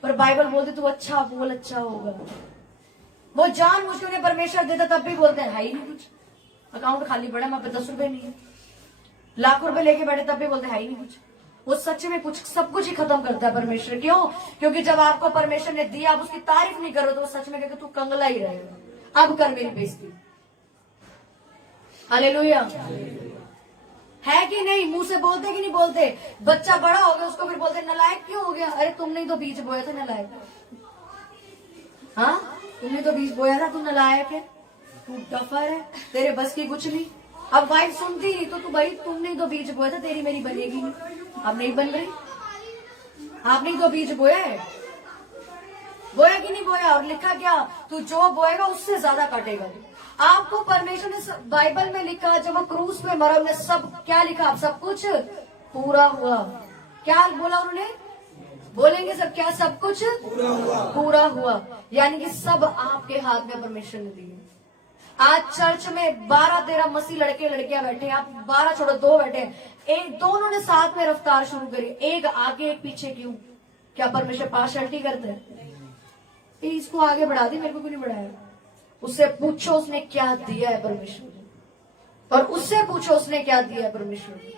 पर बाइबल बोलते तू अच्छा बोल, अच्छा होगा। वो जान मुझे उन्हें परमेश्वर देता तब भी बोलते हैं है ही नहीं कुछ, अकाउंट खाली पड़ा, वहां पे 10 रुपए नहीं है। लाखों रुपए लेके बैठे तब भी बोलते है ही नहीं कुछ। वो सच में कुछ, सब कुछ ही खत्म करता है परमेश्वर। क्यों? क्योंकि जब आपको परमेश्वर ने दिया, आप उसकी तारीफ नहीं करो तो वो सच में कहे तू कंगला ही रहेगा, अब कर मेरी बेइज्जती। हालेलुया। है कि नहीं? मुंह से बोलते कि नहीं बोलते? बच्चा बड़ा हो गया उसको फिर बोलते नालायक क्यों हो गया? अरे तुमने ही तो बीज बोया था नालायक। हाँ, तुमने तो बीज बोया था, तू नालायक है, तू डफर है, तेरे बस की कुछ नहीं। अब वाइफ सुनती नहीं तो तू भाई तुमने ही तो बीज बोया था, तेरी मेरी बनेगी नहीं, अब नहीं बन रही। आपने ही तो बीज बोया है, बोया कि नहीं बोया? और लिखा क्या? तू जो बोएगा उससे ज्यादा काटेगा। आपको परमेश्वर ने बाइबल में लिखा, जब वो क्रूस पे मरा उन्होंने सब क्या लिखा? आप सब कुछ पूरा हुआ। क्या बोला उन्होंने? बोलेंगे सब क्या? सब कुछ पूरा हुआ। यानी कि सब आपके हाथ में परमेश्वर ने दिए। आज चर्च में 12-13 मसीह लड़के लड़कियां बैठे, आप 12 छोड़ो 2 बैठे, एक दोनों ने साथ में रफ्तार शुरू करी, एक आगे एक पीछे। क्यों? क्या परमेश्वर पार्शलिटी करते हैं? इसको आगे बढ़ा दी, मेरे को क्यों नहीं बढ़ाया? उससे पूछो उसने क्या दिया है परमेश्वर ने, और उससे पूछो उसने क्या दिया है परमेश्वर ने।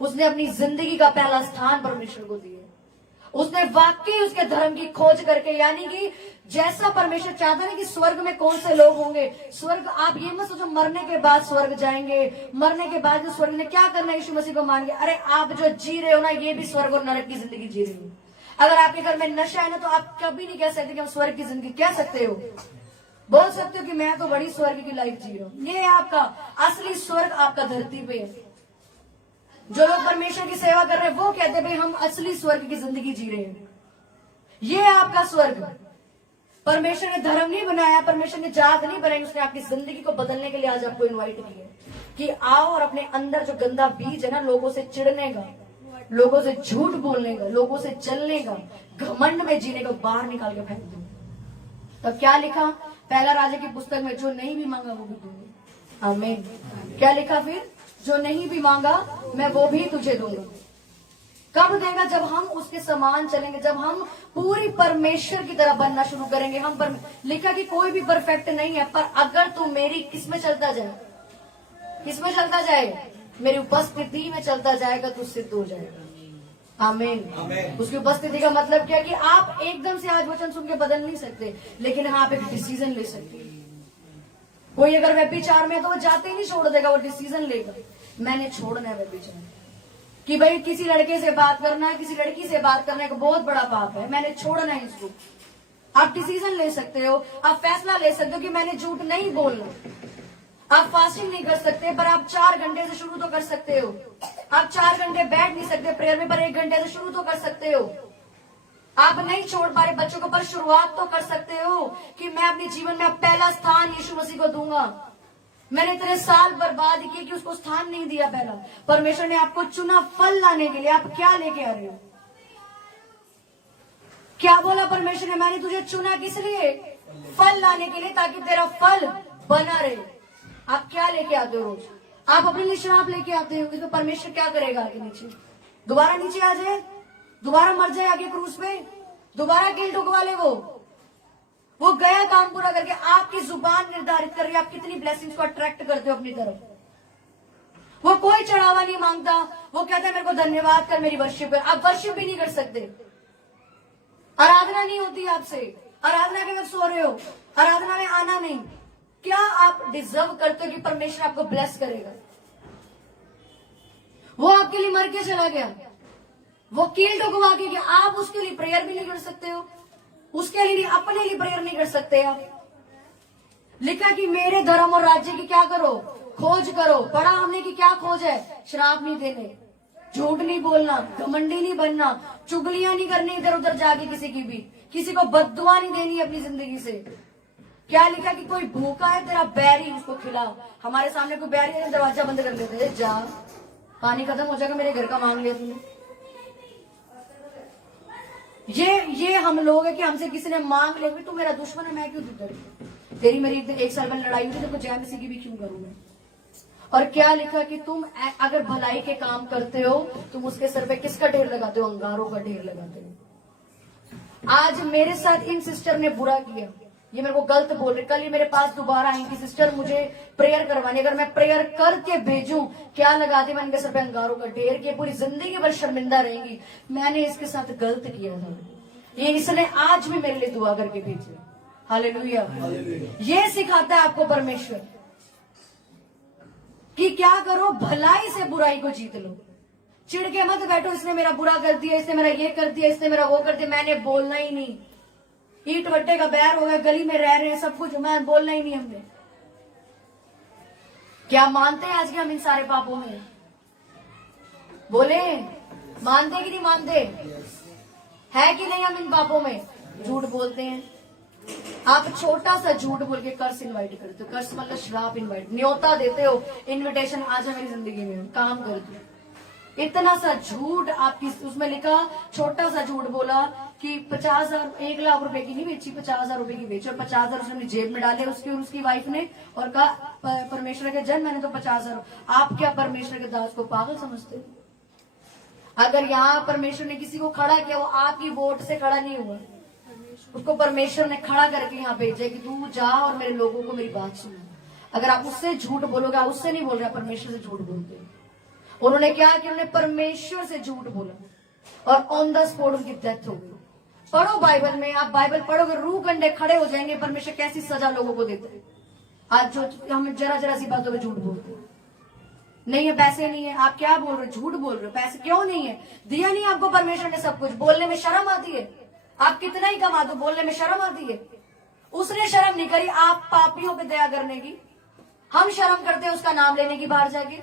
उसने अपनी जिंदगी का पहला स्थान परमेश्वर को दिया। उसने वाकई उसके धर्म की खोज करके, यानी कि जैसा परमेश्वर चाहता है कि स्वर्ग में कौन से लोग होंगे। स्वर्ग, आप ये मत सोचो मरने के बाद स्वर्ग जाएंगे, मरने के बाद स्वर्ग ने क्या करना है यीशु मसीह को मान के। अरे आप जो जी रहे हो ना, ये भी स्वर्ग और नरक की जिंदगी जी रही हो। अगर आपके घर में नशा है ना, तो आप कभी नहीं कह सकते कि हम स्वर्ग की जिंदगी। कह सकते हो, बोल सकते हो कि मैं तो बड़ी स्वर्ग की लाइफ जी रहा हूं। ये आपका असली स्वर्ग आपका धरती पे है। जो लोग परमेश्वर की सेवा कर रहे हैं वो कहते हैं भाई हम असली स्वर्ग की जिंदगी जी रहे हैं। ये है आपका स्वर्ग। परमेश्वर ने धर्म नहीं बनाया, परमेश्वर ने जात नहीं बनाई, उसने आपकी जिंदगी को बदलने के लिए आज आपको इनवाइट किया कि आओ और अपने अंदर जो गंदा बीज है ना, लोगों से चिढ़ने का, लोगों से झूठ बोलने का, लोगों से चलने का, घमंड में जीने का, बाहर निकाल के फेंक दो। तब क्या लिखा पहला राजा की पुस्तक में? जो नहीं भी मांगा वो भी दूंगा। आमीन। क्या लिखा फिर? जो नहीं भी मांगा मैं वो भी तुझे दूंगा। कब देगा? जब हम उसके समान चलेंगे, जब हम पूरी परमेश्वर की तरह बनना शुरू करेंगे। हम लिखा कि कोई भी परफेक्ट नहीं है, पर अगर तू मेरी किसमें चलता जाए, किसमें चलता जाए? मेरी उपस्थिति में चलता जाएगा, तू सिद्ध हो जाएगा। आमीन। उसकी उपस्थिति का मतलब क्या कि आप एकदम से आज वचन सुन के बदल नहीं सकते, लेकिन हाँ आप एक डिसीजन ले सकते हैं। कोई अगर व्यभिचार में तो वो जाते ही नहीं छोड़ देगा, वो डिसीजन लेगा मैंने छोड़ना है व्यभिचार। कि भाई किसी लड़के से बात करना है, किसी लड़की से बात करना एक बहुत बड़ा पाप है, मैंने छोड़ना है इसको। आप डिसीजन ले सकते हो, आप फैसला ले सकते हो कि मैंने झूठ नहीं बोलना। आप फास्टिंग नहीं कर सकते, पर आप 4 घंटे से शुरू तो कर सकते हो। आप 4 घंटे बैठ नहीं सकते प्रेयर में, पर 1 घंटे से शुरू तो कर सकते हो। आप नहीं छोड़ पा रहे बच्चों को, पर शुरुआत तो कर सकते हो कि मैं अपने जीवन में अब पहला स्थान यीशु मसीह को दूंगा। मैंने इतने साल बर्बाद किए कि उसको स्थान नहीं दिया पहला। परमेश्वर ने आपको चुना फल लाने के लिए, आप क्या लेके आ रहे हो? क्या बोला परमेश्वर ने? मैंने तुझे चुना किस लिए? फल लाने के लिए, ताकि तेरा फल बना रहे। आप क्या लेके आते हो रोज? आप अपने लिए शराब लेके आते हो, तो परमेश्वर क्या करेगा आगे नीचे? दोबारा नीचे आ जाए, दोबारा मर जाए आगे क्रूस पे, दोबारा कील ठुकवा ले। वो गया काम पूरा करके। आपकी जुबान निर्धारित कर रही है आप कितनी ब्लेसिंग्स को अट्रैक्ट करते हो अपनी तरफ। वो कोई चढ़ावा नहीं मांगता, वो कहता है मेरे को धन्यवाद कर, मेरी वर्शिप कर। आप वर्शिप भी नहीं कर सकते, आराधना नहीं होती आपसे, आराधना के वक्त सो रहे हो, आराधना में आना नहीं। क्या आप डिजर्व करते हो कि परमेश्वर आपको ब्लेस करेगा? वो आपके लिए मर के चला गया, वो कील ठुकवा के गया, आप उसके लिए प्रेयर भी नहीं कर सकते हो, उसके लिए नहीं, अपने लिए प्रेयर नहीं कर सकते आप। लिखा कि मेरे धर्म और राज्य की क्या करो? खोज करो। पढ़ा हमने की क्या खोज है? शराब नहीं देने, झूठ नहीं बोलना, घमंडी नहीं बनना, चुगलियां नहीं करनी इधर उधर जाके किसी की भी, किसी को बद्दुआ नहीं देनी अपनी जिंदगी से। क्या लिखा कि कोई भूखा है तेरा बैरी, उसको खिलाओ। हमारे सामने कोई बैरी है, दरवाजा बंद कर लेते हैं, जा पानी खत्म हो जाएगा, मेरे घर का मांग लिया तुमने। ये हम लोग है कि हमसे किसी ने मांग लिया, तू मेरा दुश्मन है, मैं क्यों दूं? तेरी मेरी 1 साल में लड़ाई हुई थी, तो जय मसीह की भी क्यों करूं मैं? और क्या लिखा कि तुम अगर भलाई के काम करते हो, तुम उसके सर पे किसका ढेर लगाते हो? अंगारों का ढेर लगाते हो। आज मेरे साथ इन सिस्टर ने बुरा किया, ये मेरे को गलत बोल रहे, कल ये मेरे पास दोबारा आएंगी सिस्टर मुझे प्रेयर करवानी। अगर मैं प्रेयर करके भेजूं, क्या लगाती मैं इनके सर पे? अंगारों का ढेर, के पूरी जिंदगी भर शर्मिंदा रहेंगी, मैंने इसके साथ गलत किया था। ये इसने आज भी मेरे लिए दुआ करके भेजी। हालेलुया। ये सिखाता है आपको परमेश्वर कि क्या करो, भलाई से बुराई को जीत लो। चिढ़ के मत बैठो, इसने मेरा बुरा कर दिया, इसने मेरा ये कर दिया, इसने मेरा वो कर दिया, मैंने बोलना ही नहीं। ईट वट्टे का बैर हो गया, गली में रह रहे हैं सब कुछ, मैं बोलना ही नहीं हमने। क्या मानते हैं आज के हम इन सारे पापों में? बोले मानते कि नहीं मानते? है कि नहीं हम इन पापों में? झूठ बोलते हैं। आप छोटा सा झूठ बोल के कर्ज इनवाइट करते हो, कर्ज मतलब श्राप इनवाइट, न्योता देते हो, इनविटेशन आ जाए मेरी जिंदगी में, काम कर दो। इतना सा झूठ आपकी, उसमें लिखा छोटा सा झूठ बोला कि 50,000 1 लाख रुपए की नहीं बेची, 50,000 रुपए की बेची, और 50,000 उसने अपनी जेब में डाले उसकी और उसकी वाइफ ने, और कहा परमेश्वर के जन मैंने तो 50,000। आप क्या परमेश्वर के दास को पागल समझते हो? अगर यहाँ परमेश्वर ने किसी को खड़ा किया, वो आपकी वोट से खड़ा नहीं हुआ, उसको परमेश्वर ने खड़ा करके यहाँ भेजा कि तू जा और मेरे लोगों को मेरी बात सुना। अगर आप उससे झूठ बोलोगे, आप उससे नहीं बोल रहे, परमेश्वर से झूठ बोलते। उन्होंने क्या कि उन्होंने परमेश्वर से झूठ बोला और ऑन द स्पॉट उनकी डेथ हो गई। पढ़ो बाइबल में, आप बाइबल पढ़ोगे रूह कंडे खड़े हो जाएंगे, परमेश्वर कैसी सजा लोगों को देते हैं। आज जो हम जरा जरा सी बातों में झूठ बोलते हैं, नहीं है पैसे नहीं है, आप क्या बोल रहे हो? झूठ बोल रहे हो। पैसे क्यों नहीं है? दिया नहीं आपको परमेश्वर ने सब कुछ, बोलने में शर्म आती है? आप कितना ही कमा दो, बोलने में शर्म आती है? उसने शर्म नहीं करी आप पापियों पे दया करने की, हम शर्म करते हैं उसका नाम लेने की बाहर जाके।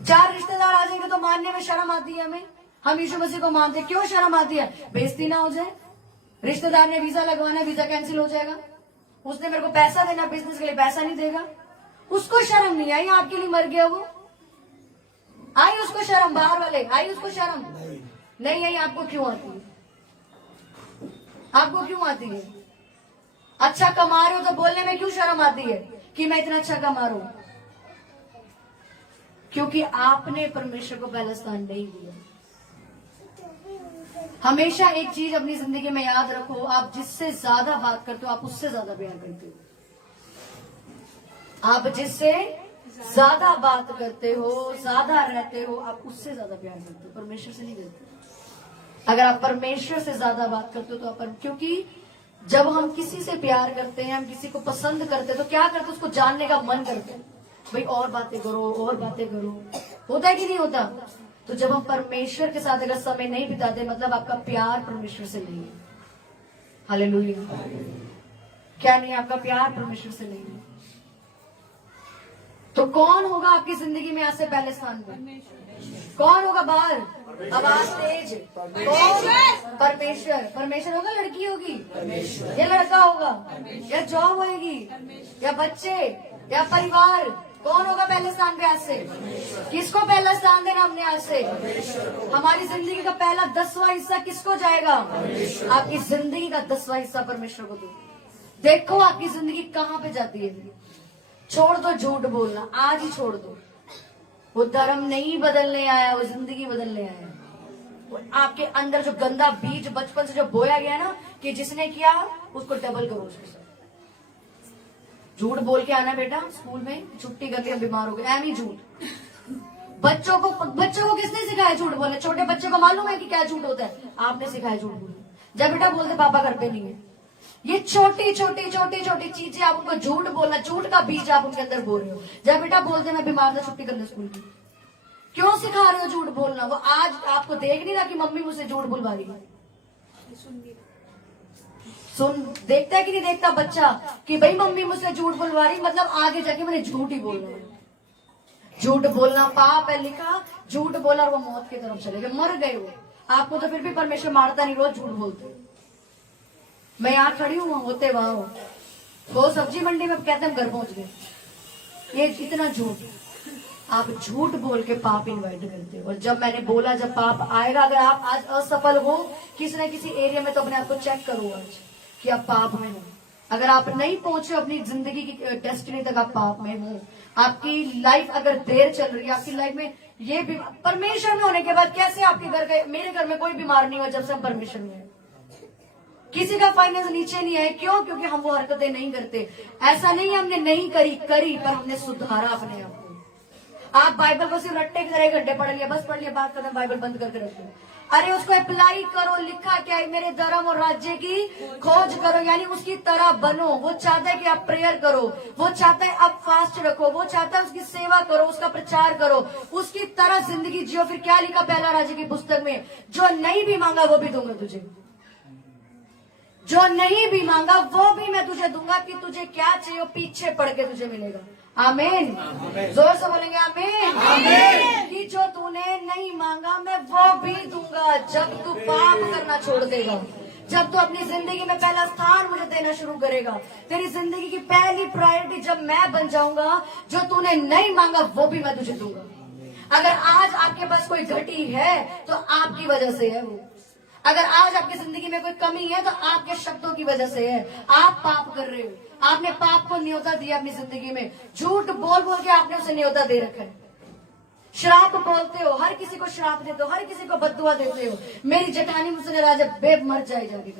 4 रिश्तेदार आ जाएंगे तो मानने में शर्म आती है हमें, हम यीशु मसीह को मानते हैं। क्यों शर्म आती है? बेइज्जती ना हो जाए। रिश्तेदार ने वीजा लगवाना, वीजा कैंसिल हो जाएगा, उसने मेरे को पैसा देना, बिजनेस के लिए पैसा नहीं देगा, उसको शर्म नहीं आई, आपके लिए मर गया वो, आई उसको शर्म? बाहर वाले आई उसको शर्म? नहीं आई। आपको क्यों आती है? आपको क्यों आती है? अच्छा कमा रहे हो तो बोलने में क्यों शर्म आती है कि मैं इतना अच्छा कमा रहा हूं? क्योंकि आपने परमेश्वर को पहला स्थान नहीं दिया। हमेशा एक चीज अपनी जिंदगी में याद रखो, आप जिससे ज्यादा बात करते हो, आप उससे ज्यादा प्यार करते हो। आप जिससे ज्यादा बात करते हो, ज्यादा रहते हो, आप उससे ज्यादा प्यार करते हो, परमेश्वर से नहीं करते। अगर आप परमेश्वर से ज्यादा बात करते हो तो आप, क्योंकि जब हम किसी से प्यार करते हैं, हम किसी को पसंद करते हैं, तो क्या करते हैं, उसको जानने का मन करते हैं, भाई और बातें करो, और बातें करो, होता है कि नहीं होता? तो जब हम परमेश्वर के साथ अगर समय नहीं बिताते, मतलब आपका प्यार परमेश्वर से नहीं है। हालेलुया। क्या नहीं, आपका प्यार परमेश्वर से नहीं है। तो कौन होगा आपकी जिंदगी में आज से पहले स्थान पे? कौन होगा बाहर? आवाज तेज। कौन? परमेश्वर। परमेश्वर होगा, लड़की होगी या लड़का होगा, या जॉब होगी, या बच्चे, या परिवार? कौन होगा पहले स्थान पे आज से? किसको पहला स्थान देना हमने आज से? हमारी जिंदगी का पहला 10वां हिस्सा किसको जाएगा? आपकी जिंदगी का 10वां हिस्सा परमेश्वर को दो। देखो आपकी जिंदगी कहाँ पे जाती है। छोड़ दो झूठ बोलना, आज ही छोड़ दो। वो धर्म नहीं बदलने आया, वो जिंदगी बदलने आया। वो आपके अंदर जो गंदा बीज बचपन से जो बोया गया ना, कि जिसने किया उसको डबल करो उसके साथ। झूठ बोल के आना बेटा, स्कूल में छुट्टी करके हम बीमार हो गए, एम ही झूठ। बच्चों को किसने सिखाया झूठ बोलना? छोटे बच्चे को मालूम है कि क्या झूठ होता है? आपने सिखाया झूठ बोलना। जब बेटा बोलते पापा घर पे नहीं है, ये छोटी छोटी चीजें आप उनको झूठ बोलना, झूठ का बीज आप उनके अंदर बोल रहे हो। जब बेटा बोलते मैं बीमार था, छुट्टी करने स्कूल की, क्यों सिखा रहे हो झूठ बोलना? वो आज आपको देख नहीं रहा कि मम्मी मुझसे झूठ बुलवा रही है। सुन, देखता है कि नहीं देखता बच्चा कि भाई मम्मी मुझसे झूठ बुलवा रही, मतलब आगे जाके मैंने झूठ ही बोलना है। झूठ बोलना पाप है लिखा, झूठ बोला और वो मौत की तरफ चले गए, मर गए वो। आपको तो फिर भी परमेश्वर मारता नहीं, रोज झूठ बोलते। मैं यहाँ खड़ी हूँ, होते वहां हो, वो सब्जी मंडी में कहते हम घर पहुंच गए। ये इतना झूठ, आप झूठ बोल के पाप इनवाइट करते हो। और जब मैंने बोला जब पाप आएगा, अगर आप आज असफल हो किसी न किसी एरिया में, तो अपने आप को चेक करो आज कि आप पाप में हो। अगर आप नहीं पहुंचे अपनी जिंदगी की डेस्टिनी तक, आप पाप में हो। आपकी लाइफ अगर देर चल रही है, आपकी लाइफ में ये भी परमेश्वर में होने के बाद कैसे आपके घर के, मेरे घर में कोई बीमार नहीं हुआ जब से हम परमेश्वर में हैं। किसी का फाइनेंस नीचे नहीं है, क्यों? क्योंकि हम वो हरकतें नहीं करते। ऐसा नहीं हमने नहीं करी पर हमने सुधारा अपने आप को। आप बाइबल को सिर्फ रट्टे की तरह घंटे पढ़ लिया, बस पढ़ लिया, बात खत्म, बाइबल बंद करके रखो। अरे उसको अप्लाई करो। लिखा क्या है? मेरे धर्म और राज्य की खोज करो, यानी उसकी तरह बनो। वो चाहता है कि आप प्रेयर करो, वो चाहता है आप फास्ट रखो, वो चाहता है उसकी सेवा करो, उसका प्रचार करो, उसकी तरह जिंदगी जियो। फिर क्या लिखा पहला राज्य की पुस्तक में? जो नहीं भी मांगा वो भी दूंगा तुझे, जो नहीं भी मांगा वो भी मैं तुझे दूंगा। कि तुझे क्या चाहिए पीछे पड़ के तुझे मिलेगा। आमीन। जोर से बोलेंगे आमीन। आमीन। कि जो तूने नहीं मांगा मैं वो भी दूंगा, जब तू पाप करना छोड़ देगा, जब तू अपनी जिंदगी में पहला स्थान मुझे देना शुरू करेगा। तेरी जिंदगी की पहली प्रायोरिटी जब मैं बन जाऊंगा, जो तूने नहीं मांगा वो भी मैं तुझे दूंगा। अगर आज आपके पास कोई घटी है तो आपकी वजह से है वो। अगर आज आपकी जिंदगी में कोई कमी है तो आपके शब्दों की वजह से है। आप पाप कर रहे हो, आपने पाप को न्योता दिया अपनी जिंदगी में, झूठ बोल बोल के आपने उसे न्योता दे रखा है। श्राप बोलते हो, हर किसी को श्राप देते हो, हर किसी को बद्दुआ देते हो। मेरी जेठानी मुझसे राजा बेब मर जाए जाके,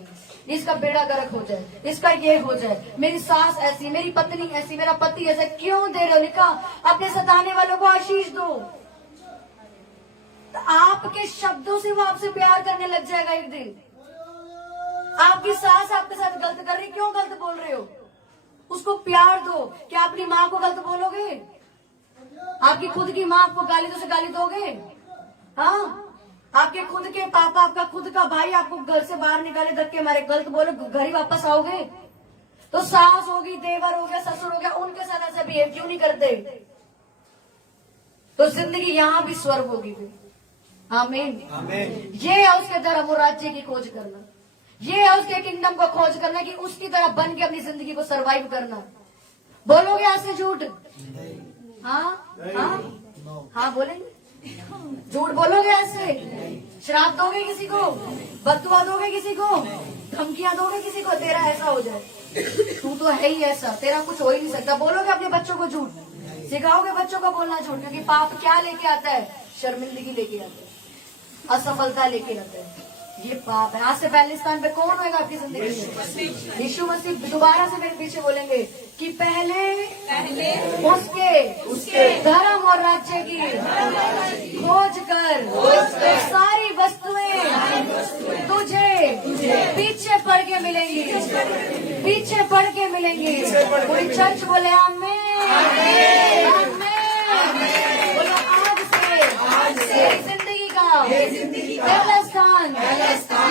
इसका बेड़ा गर्क हो जाए, इसका ये हो जाए, मेरी सास ऐसी, मेरी पत्नी ऐसी, मेरा पति ऐसा। क्यों दे रहे हो? लिखा अपने सताने वालों को आशीष दो। तो आपके शब्दों से वो आपसे प्यार करने लग जाएगा एक दिन। आपकी सास आपके साथ गलत कर रही, क्यों गलत बोल रहे हो? उसको प्यार दो। क्या अपनी माँ को गलत बोलोगे? आपकी खुद की माँ आपको गाली दो से गाली दोगे? हाँ, आपके खुद के पापा, आपका खुद का भाई आपको घर से बाहर निकाले, धक्के मारे, गलत बोलो, घर ही वापस आओगे? तो सास होगी, देवर हो गया, ससुर हो गया, उनके साथ ऐसे बिहेव क्यों नहीं करते? तो जिंदगी यहाँ भी स्वर्ग होगी फिर। आमीन। ये है उसके धर्म और राज्य की खोज करना, ये है उसके किंगडम को खोज करना, कि उसकी तरह बन के अपनी जिंदगी को सरवाइव करना। बोलोगे आज से झूठ? हाँ हाँ हाँ बोलेंगे। झूठ बोलोगे आज से? श्राप दोगे किसी को? बददुआ दोगे किसी को? धमकियां दोगे किसी को? तेरा ऐसा हो जाए, तू तो है ही ऐसा, तेरा कुछ हो ही नहीं सकता। बोलोगे अपने बच्चों को झूठ? सिखाओगे बच्चों को बोलना झूठ? क्योंकि पाप क्या लेके आता है? शर्मिंदगी लेके आता है, असफलता लेके आता है। ये पाप है। आज से पहले स्थान पे कौन होगा आपकी जिंदगी में? यीशु मसीह। दोबारा से मेरे पीछे बोलेंगे कि पहले उसके धर्म और राज्य की खोज कर सारी वस्तुएं तुझे पीछे पड़ के मिलेंगी, पीछे पड़ के मिलेंगी। पूरी चर्च बोले आमीन, आमीन। बोलो आज से जिंदगी का पहला स्थान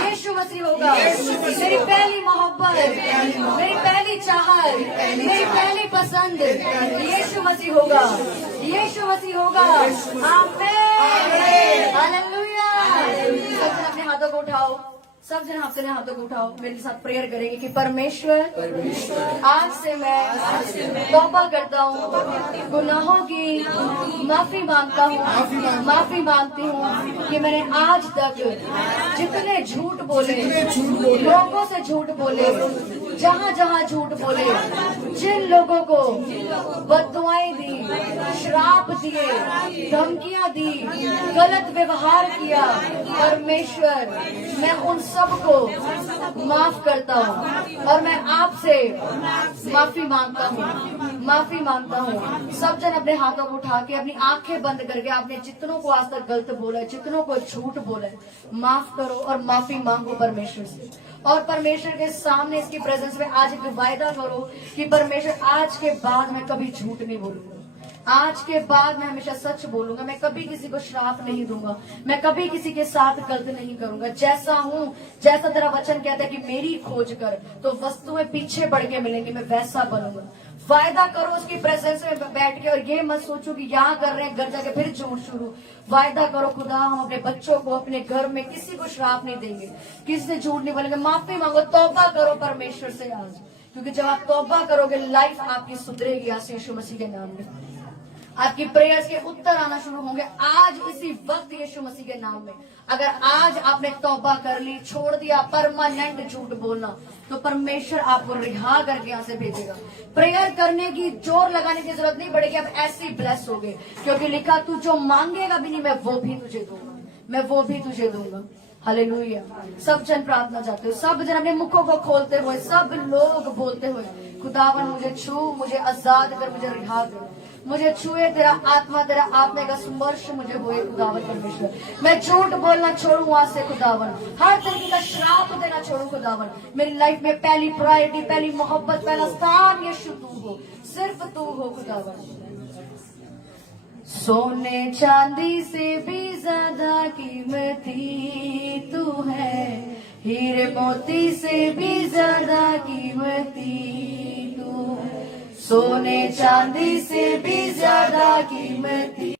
यीशु मसीह होगा। मेरी पहली मोहब्बत, मेरी पहली चाहत, मेरी पहली पसंद यीशु मसीह होगा, यीशु मसीह होगा। आमीन, हालेलुया। सब जन अपने हाथों को उठाओ, सब जन अपने हाथों को उठाओ, मेरे साथ प्रेयर करेंगे कि परमेश्वर आज से मैं तौबा करता हूँ, गुनाहों की माफी मांगता हूँ, माफी मांगती हूँ कि मैंने आज तक जितने झूठ बोले, लोगों से झूठ बोले, जहाँ जहाँ झूठ बोले, जिन लोगों को बददुआएं दी, श्राप दिए, धमकियां दी, गलत व्यवहार किया, परमेश्वर मैं उन सबको माफ करता हूँ और मैं आपसे माफी मांगता हूँ, माफी मांगता हूँ। सब जन अपने हाथों को उठा के अपनी आंखें बंद करके आपने जितनों को आज तक गलत बोला है, जितनों को झूठ बोला है, माफ करो और माफी मांगो परमेश्वर से। और परमेश्वर के सामने इसकी प्रेजेंस में आज एक वायदा करो कि परमेश्वर आज के बाद मैं कभी झूठ नहीं बोलूंगा, आज के बाद मैं हमेशा सच बोलूंगा, मैं कभी किसी को श्राप नहीं दूंगा, मैं कभी किसी के साथ गलत नहीं करूंगा। जैसा हूँ, जैसा तेरा वचन कहता है कि मेरी खोज कर तो वस्तुएं पीछे बढ़ के मिलेंगी, मैं वैसा बनूंगा। वायदा करो उसकी प्रेजेंस में बैठ के, और ये मत सोचो कि यहाँ कर रहे हैं घर जाके फिर झूठ शुरू। वायदा करो खुदा हम अपने बच्चों को, अपने घर में किसी को श्राप नहीं देंगे, किसी से झूठ नहीं बोलेंगे। माफी मांगो, तौबा करो परमेश्वर से आज, क्योंकि जब आप तौबा करोगे लाइफ आपकी सुधरेगी। आज यीशु मसीह के नाम में आपकी प्रेयर्स के उत्तर आना शुरू होंगे आज इसी वक्त यीशु मसीह के नाम में। अगर आज आपने तौबा कर ली, छोड़ दिया परमानेंट झूठ बोलना, तो परमेश्वर आपको रिहा करके यहाँ से भेजेगा। प्रेयर करने की, जोर लगाने की जरूरत नहीं पड़ेगी, आप ऐसे ही ब्लेस होगे, क्योंकि लिखा तू जो मांगेगा भी नहीं मैं वो भी तुझे दूंगा, मैं वो भी तुझे दूंगा। हालेलुया। सब जन प्रार्थना चाहते हो, सब जन अपने मुखों को खोलते हुए, सब लोग बोलते हुए, खुदावन मुझे छू, मुझे आजाद कर, मुझे रिहा कर, मुझे छुए तेरा आत्मा, तेरा आत्मा का स्पर्श मुझे हुए खुदावन परमेश्वर। मैं झूठ बोलना छोड़ू आज से खुदावन, हर तरीके का श्राप देना छोड़ू खुदावन। मेरी लाइफ में पहली प्रायोरिटी, पहली मोहब्बत, पहला स्थान यीशु तू हो, सिर्फ तू हो खुदावन। सोने चांदी से भी ज्यादा कीमती तू है, हीरे मोती से भी ज्यादा कीमती तू, सोने चांदी से भी ज्यादा कीमती।